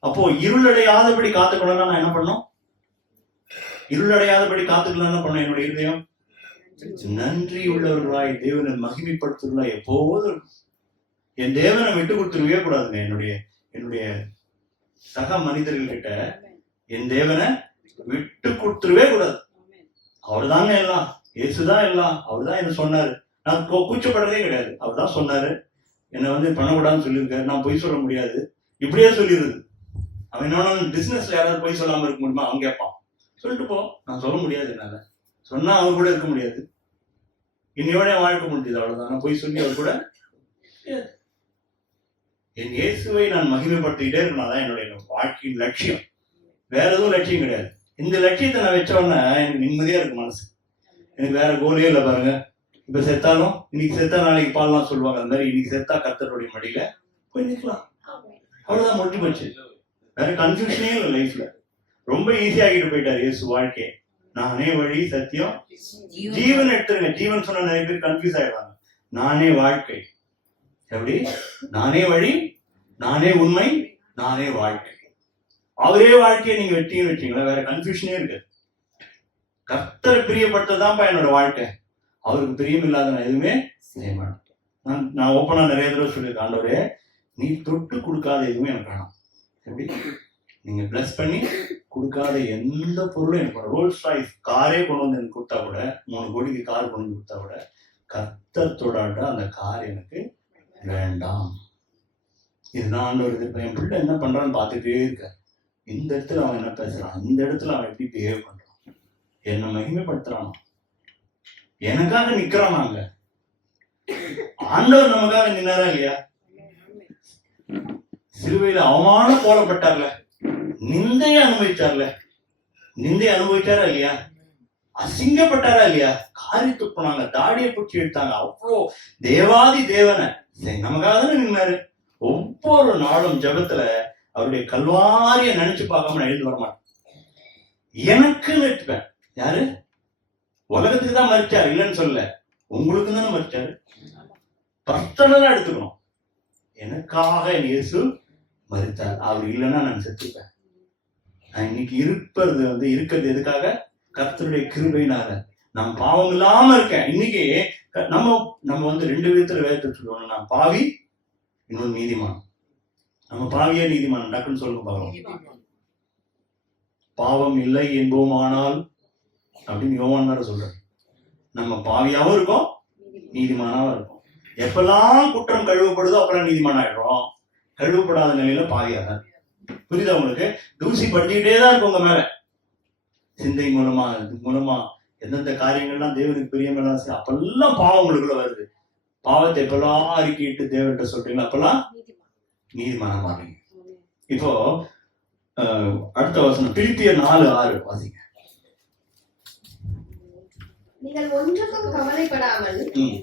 அப்போ இருளடையாதபடி காத்துக்கணும்னா நான் என்ன பண்ணும்? இருளடையாதபடி காத்துக்கலாம் என்ன பண்ண? என்னுடைய இருதயம் நன்றி உள்ளவர்களாய் தேவனை மகிமைப்படுத்துறா எப்போதும். என் தேவனை விட்டு கொடுத்துருவே கூடாதுங்க. என்னுடைய சக மனிதர்கள் கிட்ட என் தேவனை விட்டு கொடுத்துருவே கூடாது. அவர் தாங்க எல்லாம். இயேசுதான் எல்லாம், அவர் தான் என்ன சொன்னாரு. நான் கூச்சப்படுறதே கிடையாது. அவர் தான் சொன்னாரு, என்னை வந்து பண்ணக்கூடாதுன்னு சொல்லியிருக்காரு, நான் பொய் சொல்ல முடியாது, இப்படியே சொல்லிடுது. அவன் என்ன பிசினஸ்ல யாராவது பொய் சொல்லாம இருக்க முடியுமா? அவன் கேட்பான், சொல்லிட்டு போ, நான் சொல்ல முடியாது, என்னால சொன்னா அவர் கூட இருக்க முடியாது, இன்னையோட என் வாழ்க்கை முடிஞ்சது, அவ்வளவுதான். நான் பொய் சொல்லி அவர் கூட என் இயேசுவை நான் மகிமைப்படுத்திக்கிட்டே இருக்கணும். அதான் என்னுடைய வாழ்க்கையின் லட்சியம். வேற எதுவும் லட்சியம் கிடையாது. இந்த லட்சியத்தை நான் வச்சோன்னா எனக்கு நிம்மதியா இருக்கு மனசு. எனக்கு வேற கோலே இல்லை பாருங்க. இப்ப செத்தாலும் இன்னைக்கு செத்தா நாளைக்கு பாடலாம் சொல்லுவாங்க, அந்த மாதிரி இன்னைக்கு செத்தா கர்த்தருடைய மடியில போய் நிற்கலாம், அவ்வளவுதான், முடிஞ்சு போச்சு. வேற கன்ஃபியூஷனே இல்லை லைஃப்ல. ரொம்ப ஈஸியாகிட்டு போயிட்டாரு இயேசு வாழ்க்கையை. நானே வழி சத்தியம் ஜீவன் எடுத்துருங்க. ஜீவன் சொன்ன நிறைய பேர் கன்ஃபியூஸ் ஆயிடுறாங்க. நானே வாழ்க்கை, எப்படி? நானே வழி, நானே உண்மை, நானே வாழ்க்கை. அவரே வாழ்க்கையை நீங்க வெட்டியும் வச்சீங்களா, வேற கன்ஃபியூஷனே இருக்கு. கர்த்தரை பிரியப்பட்டதான்ப்பா என்னோட வாழ்க்கை, அவருக்கு பிரியம் இல்லாத நான் எதுவுமே செய்ய மாட்டேன். நான் ஓப்பனா நிறைய தடவை சொல்லியிருக்கேன், ஆண்டவரே நீ தொட்டு கொடுக்காத எதுவுமே எனக்கு வேணாம். எப்படி? நீங்க பிளஸ் பண்ணி கொடுக்காத எந்த பொருளும் எனக்கு, ரோல்ஸ் ராய்ஸ் காரே கொண்டு வந்து எனக்கு கொடுத்தா கூட, 3 கோடிக்கு கார் கொண்டு வந்து கொடுத்தா கூட, கர்த்தர் தொடாட்ட அந்த கார் எனக்கு வேண்டாம். இதுதான் ஆண்டவர் எதிர்ப்பு. என் பிள்ளை என்ன பண்றான்னு பார்த்துட்டே இருக்க. இந்த இடத்துல அவன் என்ன பேசுறான், இந்த இடத்துல அவன் எப்படி பிஹேவ் பண்றான், என்ன மகிமைப்படுத்துறான், எனக்காக நிக்கிறான். நாங்க ஆண்டவர் நமக்காக நின்னாரா இல்லையா? சிலுவையில அவமானம் போடப்பட்டார்ல, நிந்தையை அனுபவிச்சார்ல, நிந்தையை அனுபவிச்சாரா இல்லையா? அசிங்கப்பட்டாரா இல்லையா? காரி துப்புனாங்க, தாடியை பிடிச்சி எடுத்தாங்க. அவ்வளோ தேவாதி தேவனை நமக்காக தானே நின்னாரு. ஒவ்வொரு நாளும் ஜெபத்துல அவருடைய கல்வாரிய நினைச்சு பார்க்காம நான் எழுந்து வரமாட்டேன். எனக்குன்னு எடுத்துப்பேன். யாரு? உலகத்துக்கு தான் மறிச்சாரு, இல்லைன்னு சொல்ல, உங்களுக்கு தானே மறிச்சாரு. பர்சனலா எடுத்துக்கணும். எனக்காக என் இயேசு மறித்தார், அவர் இல்லைன்னா நான் செத்துப்பேன். நான் இன்னைக்கு இருக்கிறது எதுக்காக? கர்த்தருடைய கிருபையினால. நான் பாவம் இல்லாம இருக்கேன். இன்னைக்கு நம்ம 2 விதத்துல வேதத்தை சொல்லுவோம். நான் பாவி, இன்னொரு நீதிமான். நம்ம பாவியா நீதிமான்? டக்குன்னு சொல்லுங்க பாவம். பாவம் இல்லை என்போமானால் அப்படின்னு யோவான் வேற சொல்றாரு. நம்ம பாவியாவும் இருக்கோம், நீதிமானாவும் இருக்கும். எப்பெல்லாம் குற்றம் கழுவப்படுதோ அப்பெல்லாம் நீதிமான ஆயிடுறோம். கழுவப்படாத நிலையில பாவியாக. புரியுதா உங்களுக்கு? தூசி படிச்சுக்கிட்டே தான் இருக்கும் உங்க மேல. சிந்தை மூலமா எந்தெந்த காரியங்கள்லாம் தேவனுக்கு பிரியமெல்லாம் அப்பெல்லாம் பாவம் உங்களுக்குள்ள வருது. பாவத்தை எப்பெல்லாம் அறிக்கிட்டு தேவன்கிட்ட சொல்றீங்களா அப்பெல்லாம் நீதிமானம் ஆறீங்க. இப்போ அடுத்த வசனம் பிலிப்பியர் 4:6 வாசிங்க. நீங்கள் ஒன்றுக்கும் கவலைப்படாமல்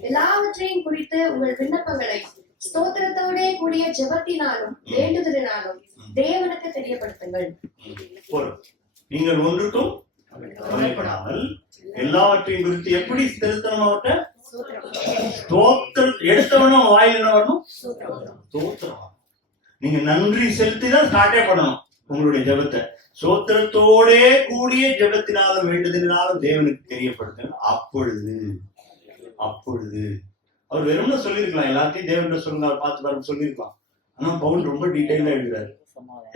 எல்லாவற்றையும் குறித்து உங்கள் விண்ணப்பங்களை ஸ்தோத்திரத்தோட கூடிய ஜெபத்தினாலும் வேண்டுதலினாலும் தேவனுக்கு தெரியப்படுத்துங்கள். நீங்கள் ஒன்றுக்கும் கவலைப்படாமல் எல்லாவற்றையும் குறித்து எப்படி செலுத்தணும்? அவர்கிட்ட ஸ்தோத்திரம். எடுத்தவனும் வாயில் என்ன வரணும்? ஸ்தோத்திரம். நீங்க நன்றி செலுத்தி தான் ஸ்டார்டே பண்ணணும் உங்களுடைய ஜெபத்தை. சோத்திரத்தோட கூடிய ஜெபத்தினாலும் வேண்டுதலினாலும் தேவனுக்கு தெரியப்படுத்துங்க. அப்பொழுது அவர் வெறும்னா சொல்லியிருக்கலாம், எல்லாத்தையும் தேவன் சொல்லுங்க, அவர் பார்த்து பாருங்க சொல்லியிருக்கலாம். ஆனா பவுல் ரொம்ப டீட்டெயிலா எழுதுறாரு.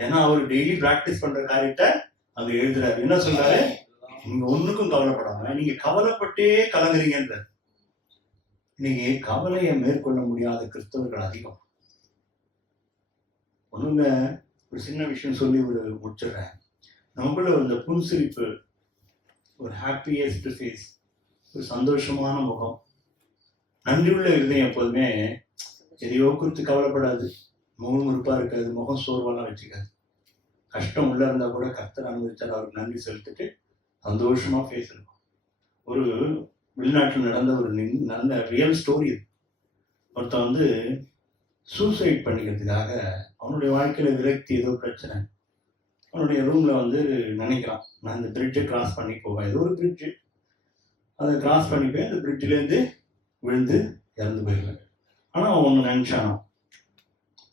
ஏன்னா அவர் டெய்லி பிராக்டிஸ் பண்ற காரியத்தை அங்க எழுதுறாரு. என்ன சொல்றாரு? நீங்க ஒண்ணுக்கும் கவலைப்படாம, நீங்க கவலைப்பட்டே கலங்குறீங்கன்ற. நீங்க கவலையை மேற்கொள்ள முடியாத கிறிஸ்தவர்கள் அதிகம். ஒண்ணுங்க, ஒரு சின்ன விஷயம் சொல்லி முடிச்சிடுறேன். நமக்குள்ள இந்த புன்சிரிப்பு, ஒரு ஹாப்பியஸ்ட் ஃபேஸ், ஒரு சந்தோஷமான முகம், நன்றியுள்ள இருதயம் எப்போதுமே எதையோ குறித்து கவலைப்படாது, முகமுறுப்பா இருக்காது, முகம் சோர்வெல்லாம் வச்சுக்காது. கஷ்டம் உள்ள இருந்தா கூட கர்த்தர் அனுபவிச்சார், அவருக்கு நன்றி செலுத்திட்டு சந்தோஷமா ஃபேஸ் இருக்கும். ஒரு வெளிநாட்டில் நடந்த ஒரு நல்ல ரியல் ஸ்டோரி இது. ஒருத்தன் சூசைட் பண்ணிக்கிறதுக்காக அவனுடைய வாழ்க்கையில விரக்தி, ஏதோ பிரச்சனை, அவனுடைய ரூம்ல நினைக்கிறான், நான் இந்த பிரிட்ஜை கிராஸ் பண்ணி போவேன். ஏதோ ஒரு பிரிட்ஜு, அதை கிராஸ் பண்ணி போய் அந்த பிரிட்ஜிலேருந்து விழுந்து இறந்து போயிடுவேன். ஆனா அவன் ஒண்ணு நினைச்சானா,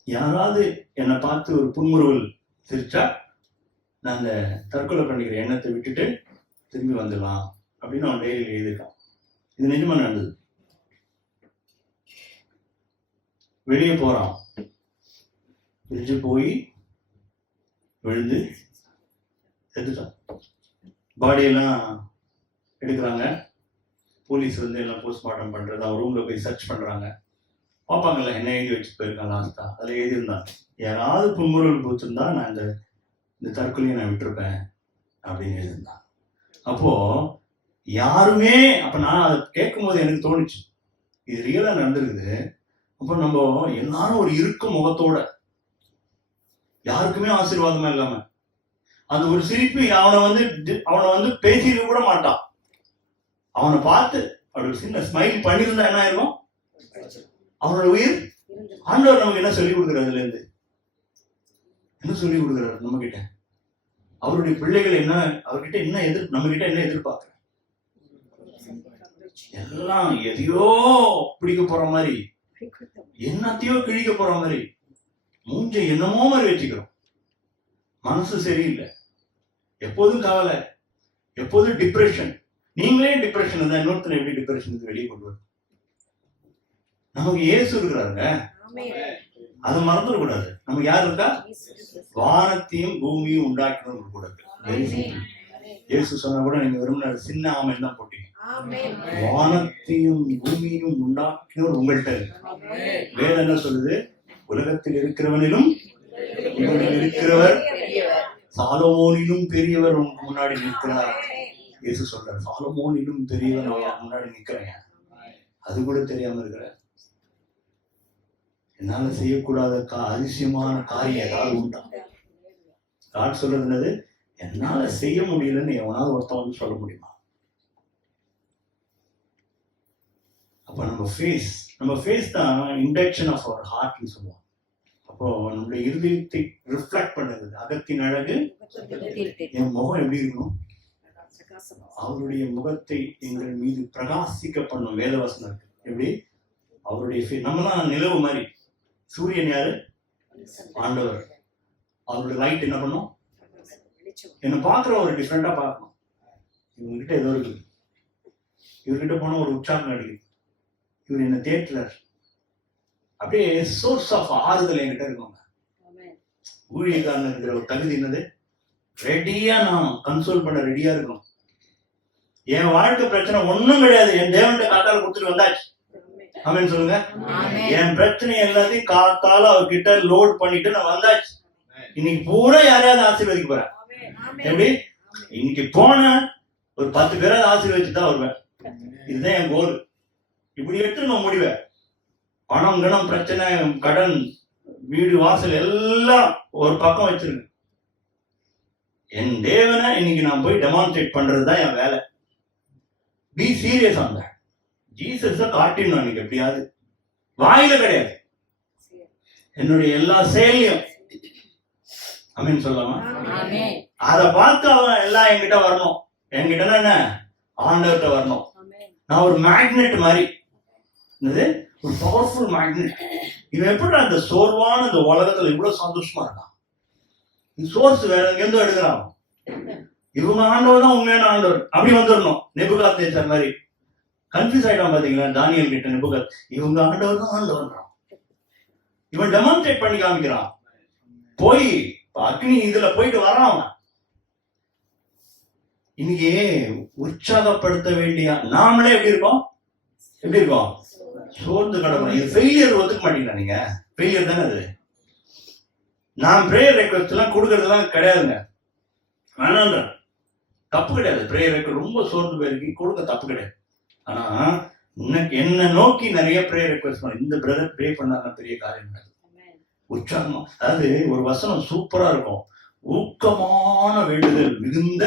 யாராவது என்னை பார்த்து ஒரு புன்முறுவல் சிரிச்சா நான் அந்த தற்கொலை பண்ணிக்கிற எண்ணத்தை விட்டுட்டு திரும்பி வந்துடலாம் அப்படின்னு அவன் டைரியில் எழுதியிருக்கான். இது நிஜமா நடந்தது. வெளியே போறான், பிரிட்ஜு போய் விழுந்து செத்துட்டான். பாடியெல்லாம் எடுக்கிறாங்க, போலீஸ் வந்து எல்லாம் போஸ்ட்மார்ட்டம் பண்றது, அவன் ரூம்ல போய் சர்ச் பண்றாங்க, பார்ப்பாங்கல்ல என்ன எழுதி வச்சு போயிருக்கான். லாஸ்டா அதில் எழுதியிருந்தான், யாராவது புன்முறுவல் பூச்சிருந்தா நான் இந்த தற்கொலையை நான் விட்டுருப்பேன் அப்படின்னு எழுதியிருந்தான். அப்போ யாருமே, அப்ப நான் அதை கேட்கும் போது எனக்கு தோணுச்சு, இது ரியலா நடந்திருக்குது. அப்போ நம்ம எல்லாரும் ஒரு இறுக்க முகத்தோட, யாருக்குமே ஆசீர்வாதமா இல்லாம, அந்த ஒரு சிரிப்பு அவனை வந்து பேசிக்க கூட மாட்டான். அவனை பார்த்து அப்படி ஒரு சின்ன ஸ்மைல் பண்ணியிருந்தா என்ன ஆயிருக்கும்? அவனோட உயிர். ஆண்டவர் நமக்கு என்ன சொல்லி கொடுக்குறாரு? அதுல இருந்து என்ன சொல்லி கொடுக்குறாரு நம்ம கிட்ட? அவருடைய பிள்ளைகள் என்ன, அவர்கிட்ட என்ன நம்ம கிட்ட என்ன எதிர்பார்க்க? எல்லாம் எதையோ பிடிக்க போற மாதிரி, என்னத்தையோ கிழிக்க போற மாதிரி, மூஞ்ச என்னமோ மாதிரி வச்சுக்கிறோம். மனசு சரியில்லை, எப்போதும் கவலை, எப்போதும் டிப்ரெஷன். நீங்களே டிப்ரெஷன் இருந்தா இன்னொருத்தனை எப்படி டிப்ரெஷன் வெளியே கொண்டு வரும்? நமக்கு இயேசு இருக்கிறாருங்க, அதை மறந்துடக்கூடாது. நமக்கு யார் இருக்கா? வானத்தையும் பூமியும் உண்டாக்கணும் கூட. இயேசு சொன்னா கூட நீங்க விரும்பின சின்ன ஆமென் தான் போட்டீங்க. வானத்தையும் பூமியும் உண்டாக்கினவர் உங்கள்கிட்ட இருக்கு. வேதம் என்ன சொல்லுது? உலகத்தில் இருக்கிறவனிலும் இருக்கிறவர், சாலமோனிலும் பெரியவர் உங்களுக்கு முன்னாடி நிற்கிறார். இயேசு சொல்றாரு, சாலமோனிலும் பெரியவர் அவருக்கு முன்னாடி நிற்கிறேன். அது கூட தெரியாம இருக்கிற, என்னால செய்யக்கூடாத அதிசயமான காரியம் ஏதாவது உண்டா? காட் சொல்றது என்னது? என்னால செய்ய முடியலன்னு எவனாவது ஒருத்தன் வந்து சொல்ல முடியுமா? அப்ப நம்ம ஃபேஸ் தான் இண்டக்ஷன் ஆஃப் அவர் ஹார்ட்னு சொல்லுவோம். அப்போ நம்முடைய இருதயத்தை ரிஃப்ளெக்ட் பண்ணுது. அகத்தின் அழகு என் முகம் எப்படி இருக்கணும்? அவருடைய முகத்தை எங்கள் மீது பிரகாசிக்க பண்ணும். வேதவசனம் இருக்கு. எப்படி? அவருடைய நம்ம தான் நிலவு மாதிரி. சூரியன் யாரு? ஆண்டவர். அவருடைய லைட் என்ன பண்ணும்? என்ன பாக்குற ஒரு டிஃப்ரெண்டா பார்க்கணும். இவங்ககிட்ட ஏதோ இருக்கு, இவர்கிட்ட போன ஒரு உற்சாகம் அடிக்குது, இவர் என்ன தேட்டலர், அப்படியே சோர்ஸ் ஆஃப் ஆறுதல் என்கிட்ட இருக்குங்க. ஊழியக்காரன் இருக்கிற ஒரு தகுதி என்னது? ரெடியா நான் கன்சோல் பண்ண ரெடியா இருக்கணும். என் வாழ்க்கை பிரச்சனை ஒண்ணும் கிடையாது, என் தேவன்கிட்ட காத்தால கொடுத்துட்டு வந்தாச்சு. ஆமென் சொல்லுங்க. என் பிரச்சனை எல்லாத்தையும் காத்தால அவர்கிட்ட லோட் பண்ணிட்டு நான் வந்தாச்சு. இன்னைக்கு பூரா யாரையாவது ஆசீர்வதிக்க போறேன். எப்படி? இன்னைக்கு போன ஒரு 10 பேராவது ஆசீர்வதிச்சுதான் வருவேன். இதுதான் என் கோல். இப்படி எடுத்து நான் முடிவேன். பணம், கணம், பிரச்சனை, கடன், வீடு, வாசல் எல்லாம் ஒரு பக்கம் வச்சிருங்க. என் தேவனை இன்னைக்கு நான் போய் டெமான்ஸ்ட்ரேட் பண்றதுதான் என் வேலை. Be serious on that. ஜீசஸ காட்டிடணும் அன்னைக்கு எப்படியாவது. வாயில கிடையாது, என்னுடைய எல்லா செயலையும். ஆமென் சொல்லாமா? அதை பார்த்து அவன் எல்லாம் என்கிட்ட வரணும். என்கிட்ட என்ன? ஆண்டவர்கிட்ட வரணும். நான் ஒரு மேக்னெட் மாதிரி, ஒரு பவர்ஃபுல் மேக்னெட். இவன் எப்படி அந்த சோர்வான இந்த உலகத்துல இவ்வளவு சந்தோஷமா இருக்கான்? சோர்ஸ் வேற எங்கேருந்தோ எடுக்கிறான். இவங்க ஆண்டவர் தான் உண்மையான ஆண்டவர். அப்படி வந்துடணும். நெபுகாத்நேச்சர் மாதிரி கன்ஃபியூஸ் ஆயிட்டான் பாத்தீங்களா? தானியேல் கிட்ட நெபுகாத், இவங்க ஆண்டவர் தான் ஆண்டவர். இவன் டெமான்ஸ்ட்ரேட் பண்ணி காமிக்கிறான். போய் அக்னி இதுல போயிட்டு வரான். இன்னைக்கு உற்சாகப்படுத்த வேண்டிய நாமளே எப்படி இருக்கோம்? சோர்ந்து கிடக்கணும். இது ஃபெயிலியர் ஒத்துக்க மாட்டீங்களா? நீங்க ஃபெயிலியர் தானே அது. நான் பிரேயர் ரெக்வெஸ்ட் எல்லாம் கொடுக்கறதுலாம் கிடையாதுங்க, வேணான்ற தப்பு கிடையாது. பிரேயர் ரெக்வெஸ்ட் ரொம்ப சோர்ந்து போயிருக்கு, கொடுக்க தப்பு கிடையாது. ஆனா என்ன நோக்கி நிறைய பிரேயர் ரெக்வெஸ்ட் பண்ண, இந்த பிரதர் ப்ரே பண்ணாதான் பெரிய காரியம் கிடையாது. உற்சாகமா, அதாவது ஒரு வசனம் சூப்பரா இருக்கும், ஊக்கமான வேண்டுதல் மிகுந்த.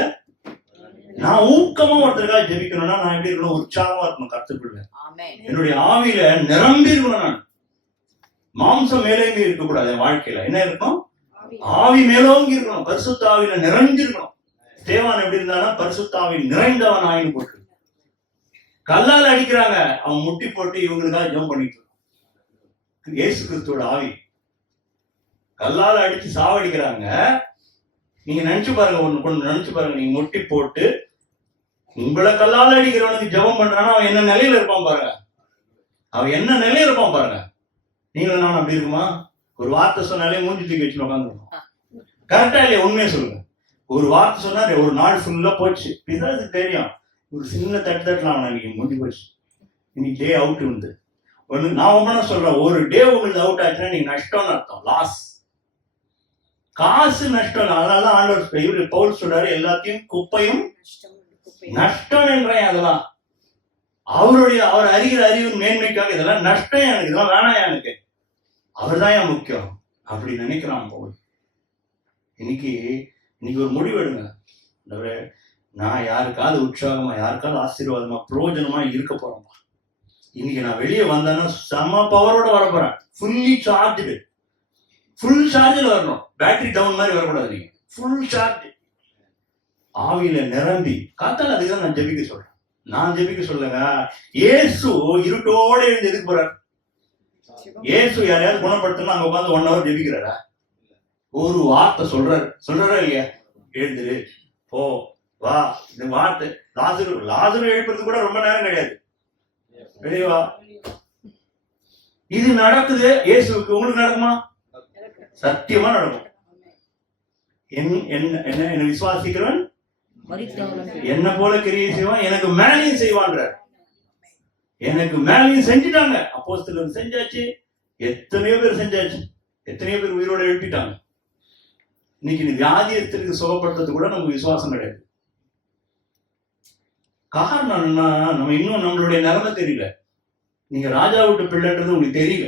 நான் ஊக்கமா ஒருத்தருக்காக ஜெபிக்கணும்னா நான் எப்படி இருக்கணும்? உற்சாகமா இருக்கணும். கத்துக்குள்ள என்னுடைய ஆவியில நிரம்பி இருக்கணும். நான் மாம்சம் மேலேங்க இருக்கக்கூடாது. என் வாழ்க்கையில என்ன இருக்கணும்? ஆவி மேலோங்கி இருக்கணும். பரிசுத்த ஆவியில நிறைஞ்சிருக்கணும். தேவான் எப்படி இருந்தானா பரிசுத்த ஆவி நிறைந்தவன் ஆயின்னு போட்டு கல்லால் அடிக்கிறாங்க, அவன் முட்டி போட்டு இவங்களுக்காக ஜெபம் பண்ணிட்டு இருக்கான். இயேசு கிறிஸ்துவோட ஆவி கல்லால் அடிச்சு சாவடிக்கிறாங்க. நீங்க நினைச்சு பாருங்க, ஒண்ணு நினைச்சு பாருங்க. நீங்க முட்டி போட்டு உங்களை கல்லால் அடிக்கிறவனுக்கு ஜெபம் பண்றானா அவன் என்ன நிலையில இருப்பான் பாருங்க. அவன் என்ன நிலையில இருப்பான் பாருங்க. நீங்களும் நானும் அப்படி இருக்குமா? ஒரு வார்த்தை சொன்னாலே மூஞ்சி தூக்கி வச்சு உட்காந்துருக்கோம். கரெக்டா இல்லையா? உண்மையை சொல்லுங்க. ஒரு வார்த்தை சொன்னா ஒரு நாள் ஃபுல்லா போச்சு. பிசாசுக்கு தெரியும், ஒரு சின்ன தட்டலாம் இன்னைக்கு முடிஞ்சு போச்சு. இன்னைக்கு டே அவுட் வந்து ஒன்று நான் ஒவ்வொன்றா சொல்றேன். ஒரு டே உங்களுக்கு அவுட் ஆச்சுன்னா நீங்க நஷ்டம்னு அர்த்தம், லாஸ். காசு நஷ்டம். அதனாலதான் ஆண்டவர் இவரு பவுல் சொல்றாரு, எல்லாத்தையும் குப்பையும் நஷ்டம் என்றேன். அதெல்லாம் அவர் அறிகிற அறிவின் மேன்மைக்காக இதெல்லாம் நஷ்டம், எனக்கு இதெல்லாம் வேணாம், எனக்கு அவர் தான் என் முக்கியம் அப்படி நினைக்கிறான் பவுல். இன்னைக்கு ஒரு முடிவு எடுங்க. நான் யாருக்காவது உற்சாகமா, யாருக்காவது ஆசீர்வாதமா, பிரயோஜனமா இருக்க போறேன். இன்னைக்கு நான் வெளியே வந்தேன்னா செம பவரோட வர போறேன். ஃபுல்லி சார்ஜ்டு, ஃபுல் சார்ஜில் வரணும். பேட்டரி டவுன் மாதிரி வரக்கூடாது. நீங்க ஃபுல் சார்ஜ், ஆவியில நிரம்பி காத்தால. அதுதான் நான் ஜெபிக்க சொல்றேன். நான் ஜெபிக்க சொல்லுங்க. இயேசு இருட்டோட எழுந்து எதுக்கு போறாரு? இயேசு யாரையாவது குணப்படுத்தணும் அங்க உட்காந்து 1 hour ஜெபிக்கிறாரா? ஒரு வார்த்தை சொல்றாரா இல்லையா? எழுந்துரு, போ, வா. இந்த வார்த்தை லாசரு எழுப்புறது கூட ரொம்ப நேரம் கிடையாது. வெளியே வா. இது நடக்குது இயேசுக்கு. உங்களுக்கு நடக்குமா? சத்தியமா நடக்கும். என்ன விசுவாசிக்கிறவன் என்ன போல கிரியை செய்வான், எனக்கு மேலையும் செய்வான்ற. எனக்கு மேலையும் செஞ்சுட்டாங்க. அப்போஸ்தலர் செஞ்சாச்சு, எத்தனையோ பேர் செஞ்சாச்சு, எத்தனையோ பேர் உயிரோட எழுப்பிட்டாங்க. இன்னைக்கு வியாதியத்திற்கு சுகப்படுறது கூட நமக்கு விசுவாசம் கிடையாது. காரணம் என்னன்னா, நம்ம இன்னும் நம்மளுடைய நிலைமை தெரியல. நீங்க ராஜா வீட்டு பிள்ளைன்றது உங்களுக்கு தெரியல,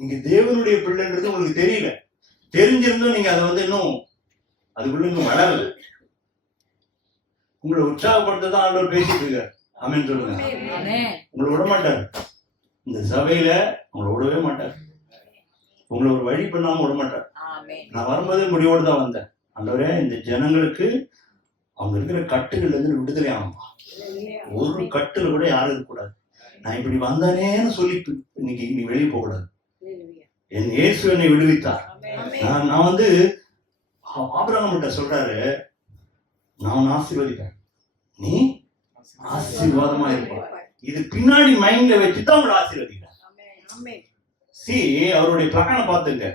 நீங்க தேவனுடைய பிள்ளைன்றது உங்களுக்கு தெரியல. தெரிஞ்சிருந்தும் நீங்க அதை இன்னும் அதுக்குள்ள இன்னும் வளரல. உங்களை உற்சாகப்படுத்ததான் ஆண்டவர் பேசிட்டு இருக்காரு. ஆமென் சொல்லுங்க. உங்களை விட மாட்டார். இந்த சபையில உங்களை விடவே மாட்டார். உங்களை ஒரு வழி பண்ணாம விட மாட்டார். நான் வரும்போதே முடிவோடு தான் வந்தேன். ஆண்டவரே, இந்த ஜனங்களுக்கு அவங்க இருக்கிற கட்டுகள்ல இருந்து விடுதலை ஆகும்பா. ஒரு கட்டுல கூட யாரும் இருக்கக்கூடாது. நான் இப்படி வந்தானேன்னு சொல்லி இன்னைக்கு நீ வெளியே போக கூடாது. என் இயேசு என்னை விடுவித்தார். நான் ஆபிரகாம் கிட்ட சொல்றாரு, நான் ஆசீர்வதிப்பேன், நீ ஆசீர்வாதமா இருப்ப. இது பின்னாடி மைண்ட்ல வச்சுதான் உங்களை ஆசீர்வதிக்கிறேன். அவருடைய பிளான பாத்துங்க.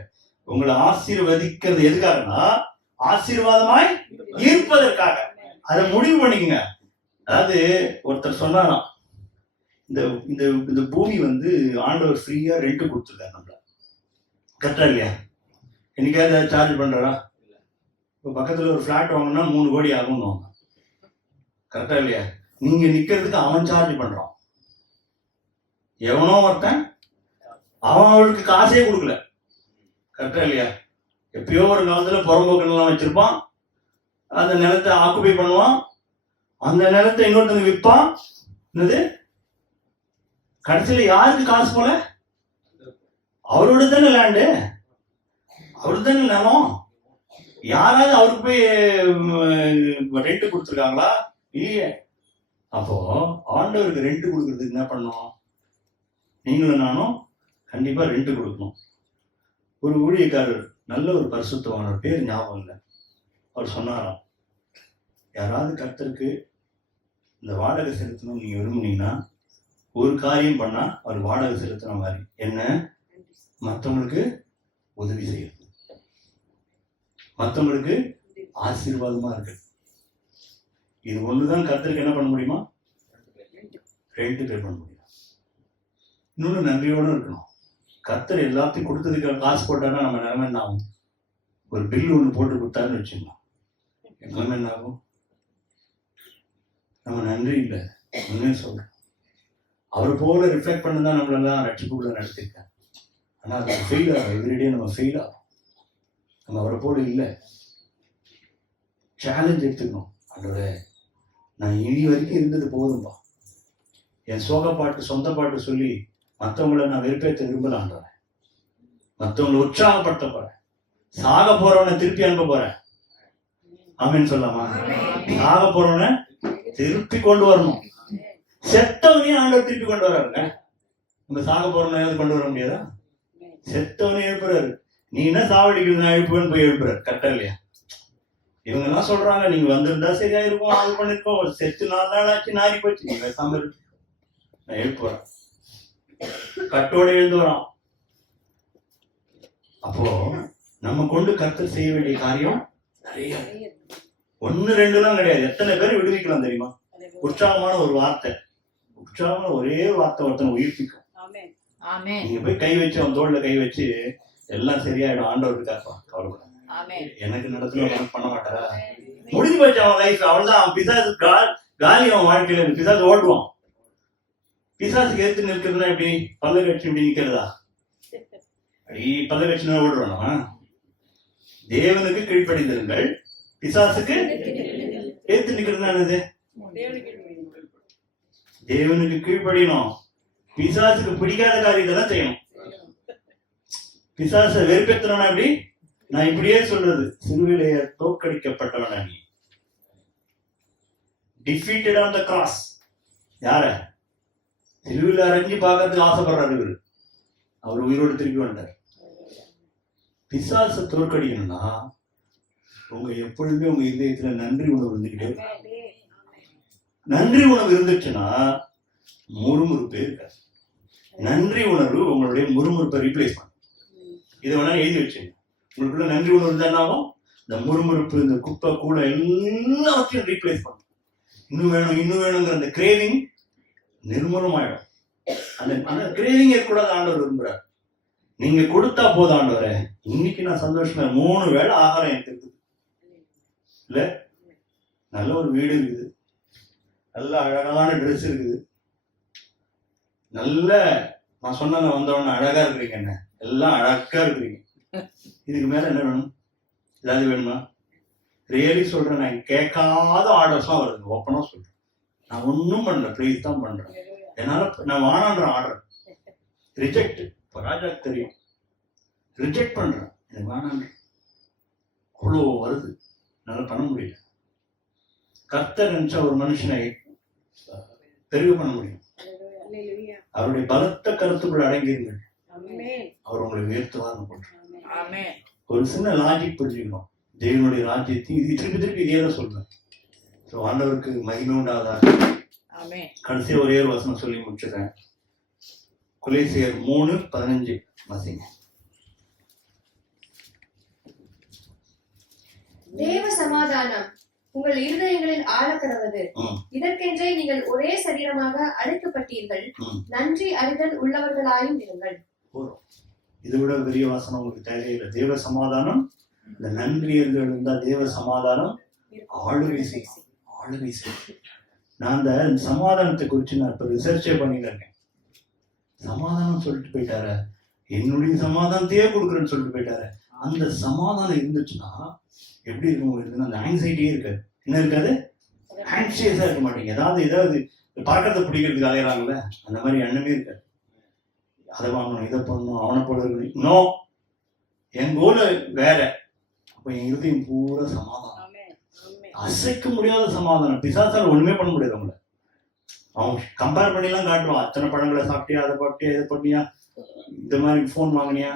உங்களை ஆசீர்வதிக்கிறது எதுக்காகனா, ஆசீர்வாதமாய் இருப்பதற்காக. அதை முடிவு பண்ணிக்கங்க. அதாவது ஒருத்தர் சொன்னாராம், இந்த பூமி ஆண்டவர் ஃப்ரீயா ரெண்ட் கொடுத்துருக்காரு நம்மள. கரெக்டா இல்லையா? என்னைக்காவது சார்ஜ் பண்றாரா? இப்போ பக்கத்துல ஒரு பிளாட் வாங்கினா 3 கோடி ஆகும்னு. கரெக்டா இல்லையா? நீங்க நிக்கிறதுக்கு அவன் சார்ஜ் பண்றான். எவனோ ஒருத்தன் அவன் அவளுக்கு காசே கொடுக்கல. கரெக்டா இல்லையா? எப்பயோ ஒரு காலத்துல புறம்போக்கெல்லாம் வச்சிருப்பான். அந்த நிலத்தை ஆக்குபை பண்ணுவான். அந்த நிலத்தை இன்னொருத்தங்க விற்பான். என்னது, கடைசியில யாருக்கு காசு போல? அவரோட தானே லேண்டு, அவருக்கு தானே நிலம். யாராவது அவருக்கு போய் ரெண்ட் கொடுத்துருக்காங்களா? இல்லையே. அப்போ ஆண்டவருக்கு ரெண்ட் கொடுக்கறதுக்கு என்ன பண்ணோம்? நீங்களும் நானும் கண்டிப்பா ரெண்ட் கொடுக்கணும். ஒரு ஊழியக்காரர், நல்ல ஒரு பரிசுத்தவானவர், பேர் ஞாபகம் இல்லை, அவர் சொன்னாராம், யாராவது கர்த்தருக்கு இந்த வாடகை செலுத்தணும் நீங்க விரும்புனீங்கன்னா ஒரு காரியம் பண்ணா அவர் வாடகை செலுத்தின மாதிரி, என்ன, மற்றவங்களுக்கு உதவி செய்யும், மற்றவங்களுக்கு ஆசீர்வாதமா இருக்கு. இது ஒண்ணுதான் கர்த்தருக்கு என்ன பண்ண முடியுமா? ரெண்ட் பே பண்ண முடியும். இன்னொன்னு நன்றியோட இருக்கணும். கர்த்தர் எல்லாத்தையும் கொடுத்ததுக்கு காசு போட்டானா நம்ம நிலைமை என்ன ஆகும்? ஒரு பில்லு ஒண்ணு போட்டு கொடுத்தாருன்னு வச்சுக்கலாம், நிலைமை என்ன ஆகும்? நம்ம நன்றி இல்லை ஒன்னு சொல்றோம். அவர் போல ரிஃப்ளெக்ட் பண்ணதான் நம்மளெல்லாம் ரட்சிப்புக்குள்ள நடத்திருக்காரு. ஆனா அது ஃபெயில் ஆகும். எவ்ரிடே நம்ம ஃபெயில் ஆகும். நம்ம அவரை போல இல்லை. சேலஞ்ச் எடுத்துக்கணும். அதோட நான் இனி வரைக்கும் இருந்தது போதும்பா. என் சோக பாட்டு, சொந்த பாட்டு சொல்லி மற்றவங்களை நான் வெறுப்பேற்ற விரும்பலான்றேன். மற்றவங்களை உற்சாகப்படுத்த போறேன். சாக போறவனை திருப்பி அனுப்ப போறேன். ஆமேன்னு சொல்லாமா? சாக போறவனை திருப்பி கொண்டு வரணும். செத்தவனையும் ஆண்டவர் திருப்பி கொண்டு வர்றாருங்க. நம்ம சாக போறவனையாவது கொண்டு வர முடியாதா? செத்தவனையும் எழுப்புறாரு. நீ என்ன சாவடிக்கிறது, நான் எழுப்புவேன்னு போய் எழுப்புறாரு. கரெக்டா இல்லையா? இவங்க எல்லாம் சொல்றாங்க, நீங்க வந்திருந்தா சரியா இருக்கும், அது பண்ணிருக்கோம், ஒரு செத்து 4 நாள் ஆச்சு, நாரி போச்சு, நீங்க பேசாம இருக்கு, நான் எழுப்புறேன். கட்டோட எழுந்து வரான். அப்போ நம்ம கொண்டு கர்த்தர் செய்ய வேண்டிய காரியம் நிறைய. 1 2 கிடையாது. எத்தனை பேர் விடுவிக்கலாம் தெரியுமா? உற்சாகமான ஒரு வார்த்தை, உற்சாகமான ஒரே வார்த்தை ஒருத்தனை உயிர்ப்பிக்கும். நீங்க போய் கை வச்சு அவன் தோல்ல கை வச்சு எல்லாம் சரியாயிடும், ஆண்டவர் இருக்காருப்பா, கவலைப்படாது, எனக்கு நடத்துல பண்ண மாட்டாரா, முடிஞ்சு போச்சு அவன் லைஃப், அவள்தான். அவன் பிசாசு காலி, அவன் வாழ்க்கையில பிசாசு ஓடுவான். பிசாசுக்கு எடுத்து நிற்கிறதுனா எப்படி, பல்ல கட்சி இப்படி நிக்கிறதா, அப்படி பல்ல கட்சினா ஓடுறானா? தேவனுக்கு கீழ்ப்படிந்திருங்கள், பிசாசுக்கு எடுத்து நிக்கிறதுனா என்னது? தேவனுக்கு கீழ்ப்படியணும், பிசாசுக்கு பிடிக்காத காரியத்தை தான் செய்யணும். பிசாசை வெறுப்பேற்றனா எப்படி? நான் இப்படியே சொல்றது, சிலுவையிலேயே தோற்கடிக்கப்பட்டவனா நீ, டிஃபீட்டட் ஆன் த கிராஸ். யார சிலுவையில அரைஞ்சு பார்க்கறதுக்கு ஆசைப்படுறாரு இவரு, அவர் உயிரோடு திருப்பி வந்தார். பிசாசை தோற்கடிக்கணும்னா உங்க எப்பொழுதுமே உங்க இதயத்துல நன்றி உணர்வு இருந்துகிட்டே இருக்கு. நன்றி உணர்வு இருந்துச்சுன்னா முறுமுறுப்பே இருக்காது. நன்றி உணர்வு உங்களுடைய முறுமுறுப்பை ரீப்ளேஸ் பண்ணும். இதை வேணா எழுதி வச்சுங்க. உங்களுக்குள்ள நன்றி உணர்வு இருந்தாலும் இந்த முறுமுறுப்பு, இந்த குப்பை கூட எல்லாத்தையும் ரீப்ளேஸ் பண்ணும். இன்னும் வேணும் இன்னும் வேணுங்கிற அந்த கிரேவிங் நிர்மூலமாயிடும். அந்த கிரேவிங் இருக்கக்கூடாது ஆண்டவர் விரும்புறாரு. நீங்க கொடுத்தா போதும், ஆண்டவரே இன்னைக்கு நான் சந்தோஷமா 3 வேளை ஆகாரம் எனக்கு இருக்குது இல்ல, நல்ல ஒரு வீடு இருக்குது, நல்ல அழகான ட்ரெஸ் இருக்குது, நல்ல நான் சொன்ன வந்தவொடனே அழகா இருக்கிறீங்க, என்ன எல்லாம் அழகா இருக்கிறீங்க, இதுக்கு மேல என்ன வேணும்? ஏதாவது வேணுமா? ரியலி சொல்றேன், நான் கேட்காத ஆர்டர்ஸ்லாம் வருது, ஓப்பனா சொல்றேன். நான் ஒன்றும் பண்ணல, ப்ளீஸ் தான் பண்றேன். என்னால நான் வானான்ற ஆர்டர் ரிஜெக்ட், இப்போ ராஜாக்கு தெரியும், ரிஜெக்ட் பண்றேன், எனக்கு வேணான்ற அவ்வளோ வருது, என்னால் பண்ண முடியல. கர்த்தர் நினைச்சா ஒரு மனுஷனை பெருக பண்ண முடியும். அவருடைய பலத்த கருத்துக்குள் அடங்கிருங்கள், அவர் உங்களை உயர்த்துவார்னு போட்டு. ஒரு சின்ன லாஜிக் புரிஞ்சுக்கணும். தேவனுடைய ராஜ்யத்தையும் இது திருப்பி திருப்பி இதே தான் சொல்றேன். ஸோ ஆண்டவருக்கு மகிமை உண்டாதா. கடைசியா ஒரே ஒரு வசனம் சொல்லி முடிச்சுக்கிறேன். கொலோசியர் 3:15 வாசிங்க. தேவ சமாதானம் உங்கள் இருதயங்களில் ஆழக்கடவது, இதற்கென்றே நீங்கள் ஒரே சரீரமாக அழைக்கப்பட்டீர்கள், நன்றி அறிதல் உள்ளவர்களாயும் இருங்கள். இதை விட பெரிய வாசனம் உங்களுக்கு தேவையில்லை. தேவ சமாதானம், இந்த நன்றி அறிதல் இருந்தா தேவ சமாதானம் ஆளுகை செய்யும், ஆளுகை செய்யும். நான் அந்த சமாதானத்தை குறித்து நான் இப்ப ரிசர்ச்சே பண்ணிட்டு இருக்கேன். சமாதானம் சொல்லிட்டு போயிட்டாரு, என்னுடைய சமாதானத்தையே கொடுக்குறேன்னு சொல்லிட்டு போயிட்டாரு. அந்த சமாதானம் இருந்துச்சுன்னா எப்படி இருக்கும்? அந்த ஆங்ஸைட்டியே இருக்காது. என்ன இருக்காது? ஆங்ஷியஸா இருக்க மாட்டீங்க. ஏதாவது பார்க்கறத பிடிக்கிறதுக்கு அலையிறாங்கல்ல, அந்த மாதிரி எண்ணமே இருக்காது. அதை வாங்கணும், இதை பண்ணணும், அவனை போல இருக்கணும். நோ, என் கோல வேற. அப்ப என் இருக்கையும் பூரா சமாதானம், அசைக்க முடியாத சமாதானம். பிசாசால ஒண்ணுமே பண்ண முடியாது. அவங்கள அவன் கம்பேர் பண்ணிலாம் காட்டுவான். அத்தனை பழங்களை சாப்பிட்டியா, அதை பாட்டியா, இதை பண்ணியா, இந்த மாதிரி போன் வாங்கினியா,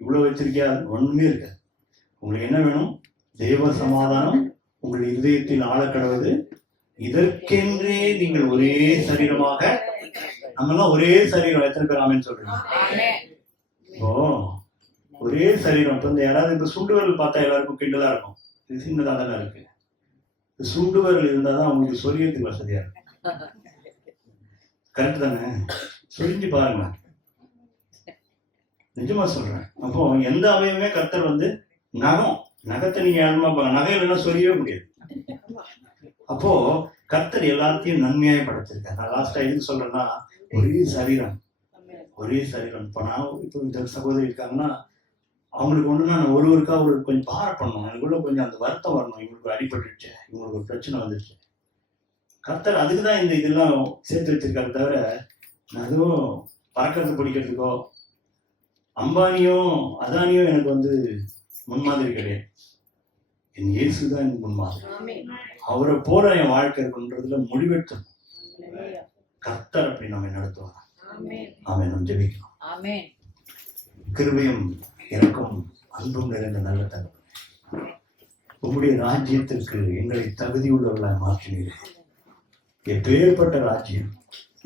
இவ்வளவு வச்சிருக்கியா, ஒண்ணுமே இருக்காது. உங்களுக்கு என்ன வேணும்? தேவ சமாதானம் உங்கள் இதயத்தில் ஆழக்கடவது, இதற்கென்றே நீங்கள் ஒரே சரீரமாக, நம்மெல்லாம் ஒரே சரீரம். எத்தனை பேர் ஆமென் சொல்றீங்க? ஓ, ஒரே சரீரம். இப்ப இந்த யாராவது இந்த சுண்டு விரல் பார்த்தா எல்லாருக்கும் கிண்டலா இருக்கும். இது சின்னதா தானே இருக்கு. சுண்டு விரல் இருந்தாதான் அவங்களுக்கு சொரியத்துக்கு வசதியா இருக்கு. கரெக்ட் தானே? சொரிஞ்சு பாருங்க, நிஜமா சொல்றேன். அப்போ எந்த அவயமே கர்த்தர் நகத்தை நீங்க யாருமா நகை இல்லைன்னா சொல்லவே முடியாது. அப்போ கர்த்தர் எல்லாத்தையும் நன்மையாக படைச்சிருக்காரு. நான் லாஸ்டா எதுக்கு சொல்றேன்னா, ஒரே சரீரம், ஒரே சரீரம். இப்போ நான் இப்போ இந்த சகோதரி இருக்காங்கன்னா அவங்களுக்கு ஒண்ணுன்னா நான் ஒருவருக்கா கொஞ்சம் பாரம் பண்ணணும். எனக்குள்ள கொஞ்சம் அந்த வருத்தம் வரணும். இவங்களுக்கு அடிபட்டுருச்சு, இவங்களுக்கு ஒரு பிரச்சனை வந்துருச்சு. கர்த்தர் அதுக்குதான் இந்த இதெல்லாம் சேர்த்து வச்சிருக்காரு. தவிர நான் அதுவும் பறக்கிறது பிடிக்கிறதுக்கோ அம்பானியோ அதானியோ எனக்கு முன்மாதிரி கிடையாது. என் இயேசுதான் எனக்கு முன்மாதிரி. அவரை போல என் வாழ்க்கை இருக்குன்றதுல முடிவெடுத்தோம். கர்த்தர் அப்படி நம்மை நடத்துவார். ஆமென். நம்ம ஜெபிக்கலாம். கிருபையும் எனக்கும் அன்பும் நிறைந்த நல்ல தகவல், உங்களுடைய ராஜ்யத்திற்கு எங்களை தகுதி உள்ளவர்களாக மாற்றினீர்கள். எப்பேற்பட்ட ராஜ்யம்,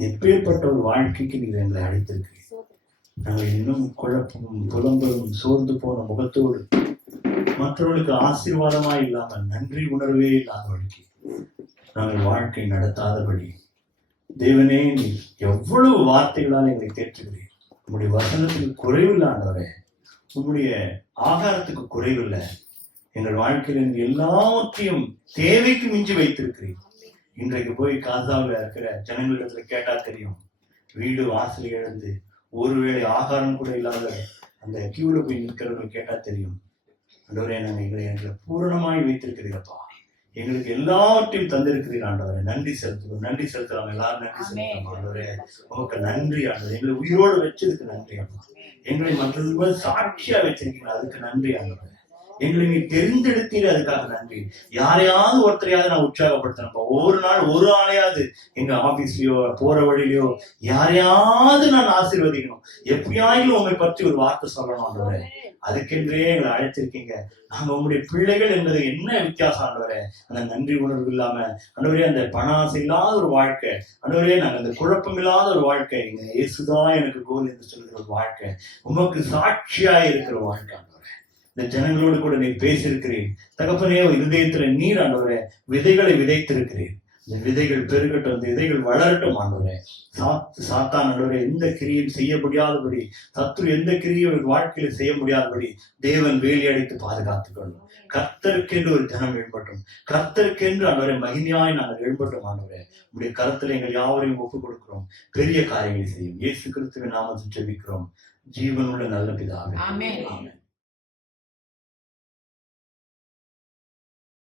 எப்பேற்பட்ட ஒரு வாழ்க்கைக்கு நீங்கள் எங்களை அழைத்திருக்கிறீர்கள். நாங்கள் இன்னும் குழப்பமும் புலம்பலும் சோர்ந்து போன முகத்தோடு மற்றவர்களுக்கு ஆசீர்வாதமாய் இல்லாமல் நன்றி உணர்வே இல்லாதவர்களுக்கு நாங்கள் வாழ்க்கை நடத்தாதபடி தேவனே நீ எவ்வளவு வார்த்தைகளால் எங்களை தேற்றுகிறீர். உம்முடைய வசனத்துக்கு குறைவில்லை ஆண்டவரே, உம்முடைய ஆகாரத்துக்கு குறைவில்லை. எங்கள் வாழ்க்கையில் நீங்க எல்லாவற்றையும் தேவைக்கு மிஞ்சி வைத்திருக்கிறீர். இன்றைக்கு போய் காசாவில் இருக்கிற ஜனங்களிடத்துல கேட்டா தெரியும், வீடு வாசல் இழந்து ஒருவேளை ஆகாரம் கூட இல்லாத அந்த கியூல போய் நிற்கிறவங்க கேட்டா தெரியும், ஆண்டவரே நாங்கள் எங்களை பூரணமாய் வைத்திருக்கிறீர்களப்பா, எங்களுக்கு எல்லாவற்றையும் தந்திருக்கிறீர் ஆண்டவரே. நன்றி செலுத்துகிறோம், நன்றி செலுத்தலாம், எல்லாரும் நன்றி செலுத்தலாம் ஆண்டவரே. உங்களுக்கு நன்றி ஆண்டவரே, எங்களை உயிரோடு வச்சதுக்கு நன்றி ஆண்டவரே. எங்களை மற்றவர்கள் சாட்சியா வச்சிருக்கீங்க, அதுக்கு நன்றி ஆண்டவரே. எங்களை நீ தெரிந்தெடுத்தீர், அதுக்காக நன்றி. யாரையாவது ஒருத்தரையாவது நான் உற்சாகப்படுத்தணும்ப்பா. ஒவ்வொரு நாள் ஒரு ஆளையாவது எங்க ஆபீஸ்லயோ போற வழியிலயோ யாரையாவது நான் ஆசீர்வதிக்கணும், எப்படியாயிலும் உண்மை பற்றி ஒரு வார்த்தை சொல்லணும் ஆண்டவரே. அதுக்கென்றே எங்களை அழைச்சிருக்கீங்க. நாங்க உங்களுடைய பிள்ளைகள் என்பது என்ன வித்தியாசம் ஆண்டவரே. அந்த நன்றி உணர்வு இல்லாம ஆண்டவரே, அந்த பண ஆசை இல்லாத ஒரு வாழ்க்கை ஆண்டவரே, நாங்க அந்த குழப்பம் இல்லாத ஒரு வாழ்க்கை, நீங்க இயேசுதான் எனக்கு கோல் என்று சொல்லுகிற ஒரு வாழ்க்கை, உமக்கு சாட்சியா இருக்கிற வாழ்க்கை ஆண்டவரே. இந்த ஜனங்களோடு கூட நீர் பேசியிருக்கிறீர் தகப்பனே. இருதயத்துல நீர் ஆண்டவரே விதைகளை விதைத்திருக்கிறீர். இந்த விதைகள் பெருகட்டும், இந்த விதைகள் வளரட்டும் ஆண்டவரே. சாத்தான் ஆண்டவரே எந்த கிரியும் செய்ய முடியாதபடி, சத்துரு எந்த கிரியும் வாழ்க்கையில செய்ய முடியாதபடி தேவன் வேலி அடைத்து பாதுகாத்துக் கொள்ளும். கர்த்தருக்கென்று ஒரு ஜனம் எழும்பட்டும், கர்த்தருக்கென்று ஆண்டவரே மகிமையாய் நாங்கள் எழும்பட்டும் ஆண்டவரே. உடைய கருத்துல எங்கள் யாவரையும் ஒப்புக் கொடுக்கிறோம். பெரிய காரியங்களை செய்யும் இயேசு கிறிஸ்துவின் நாமத்தில் ஜெபிக்கிறோம், ஜீவனுள்ள நல்ல பிதாவே. ஆமென்.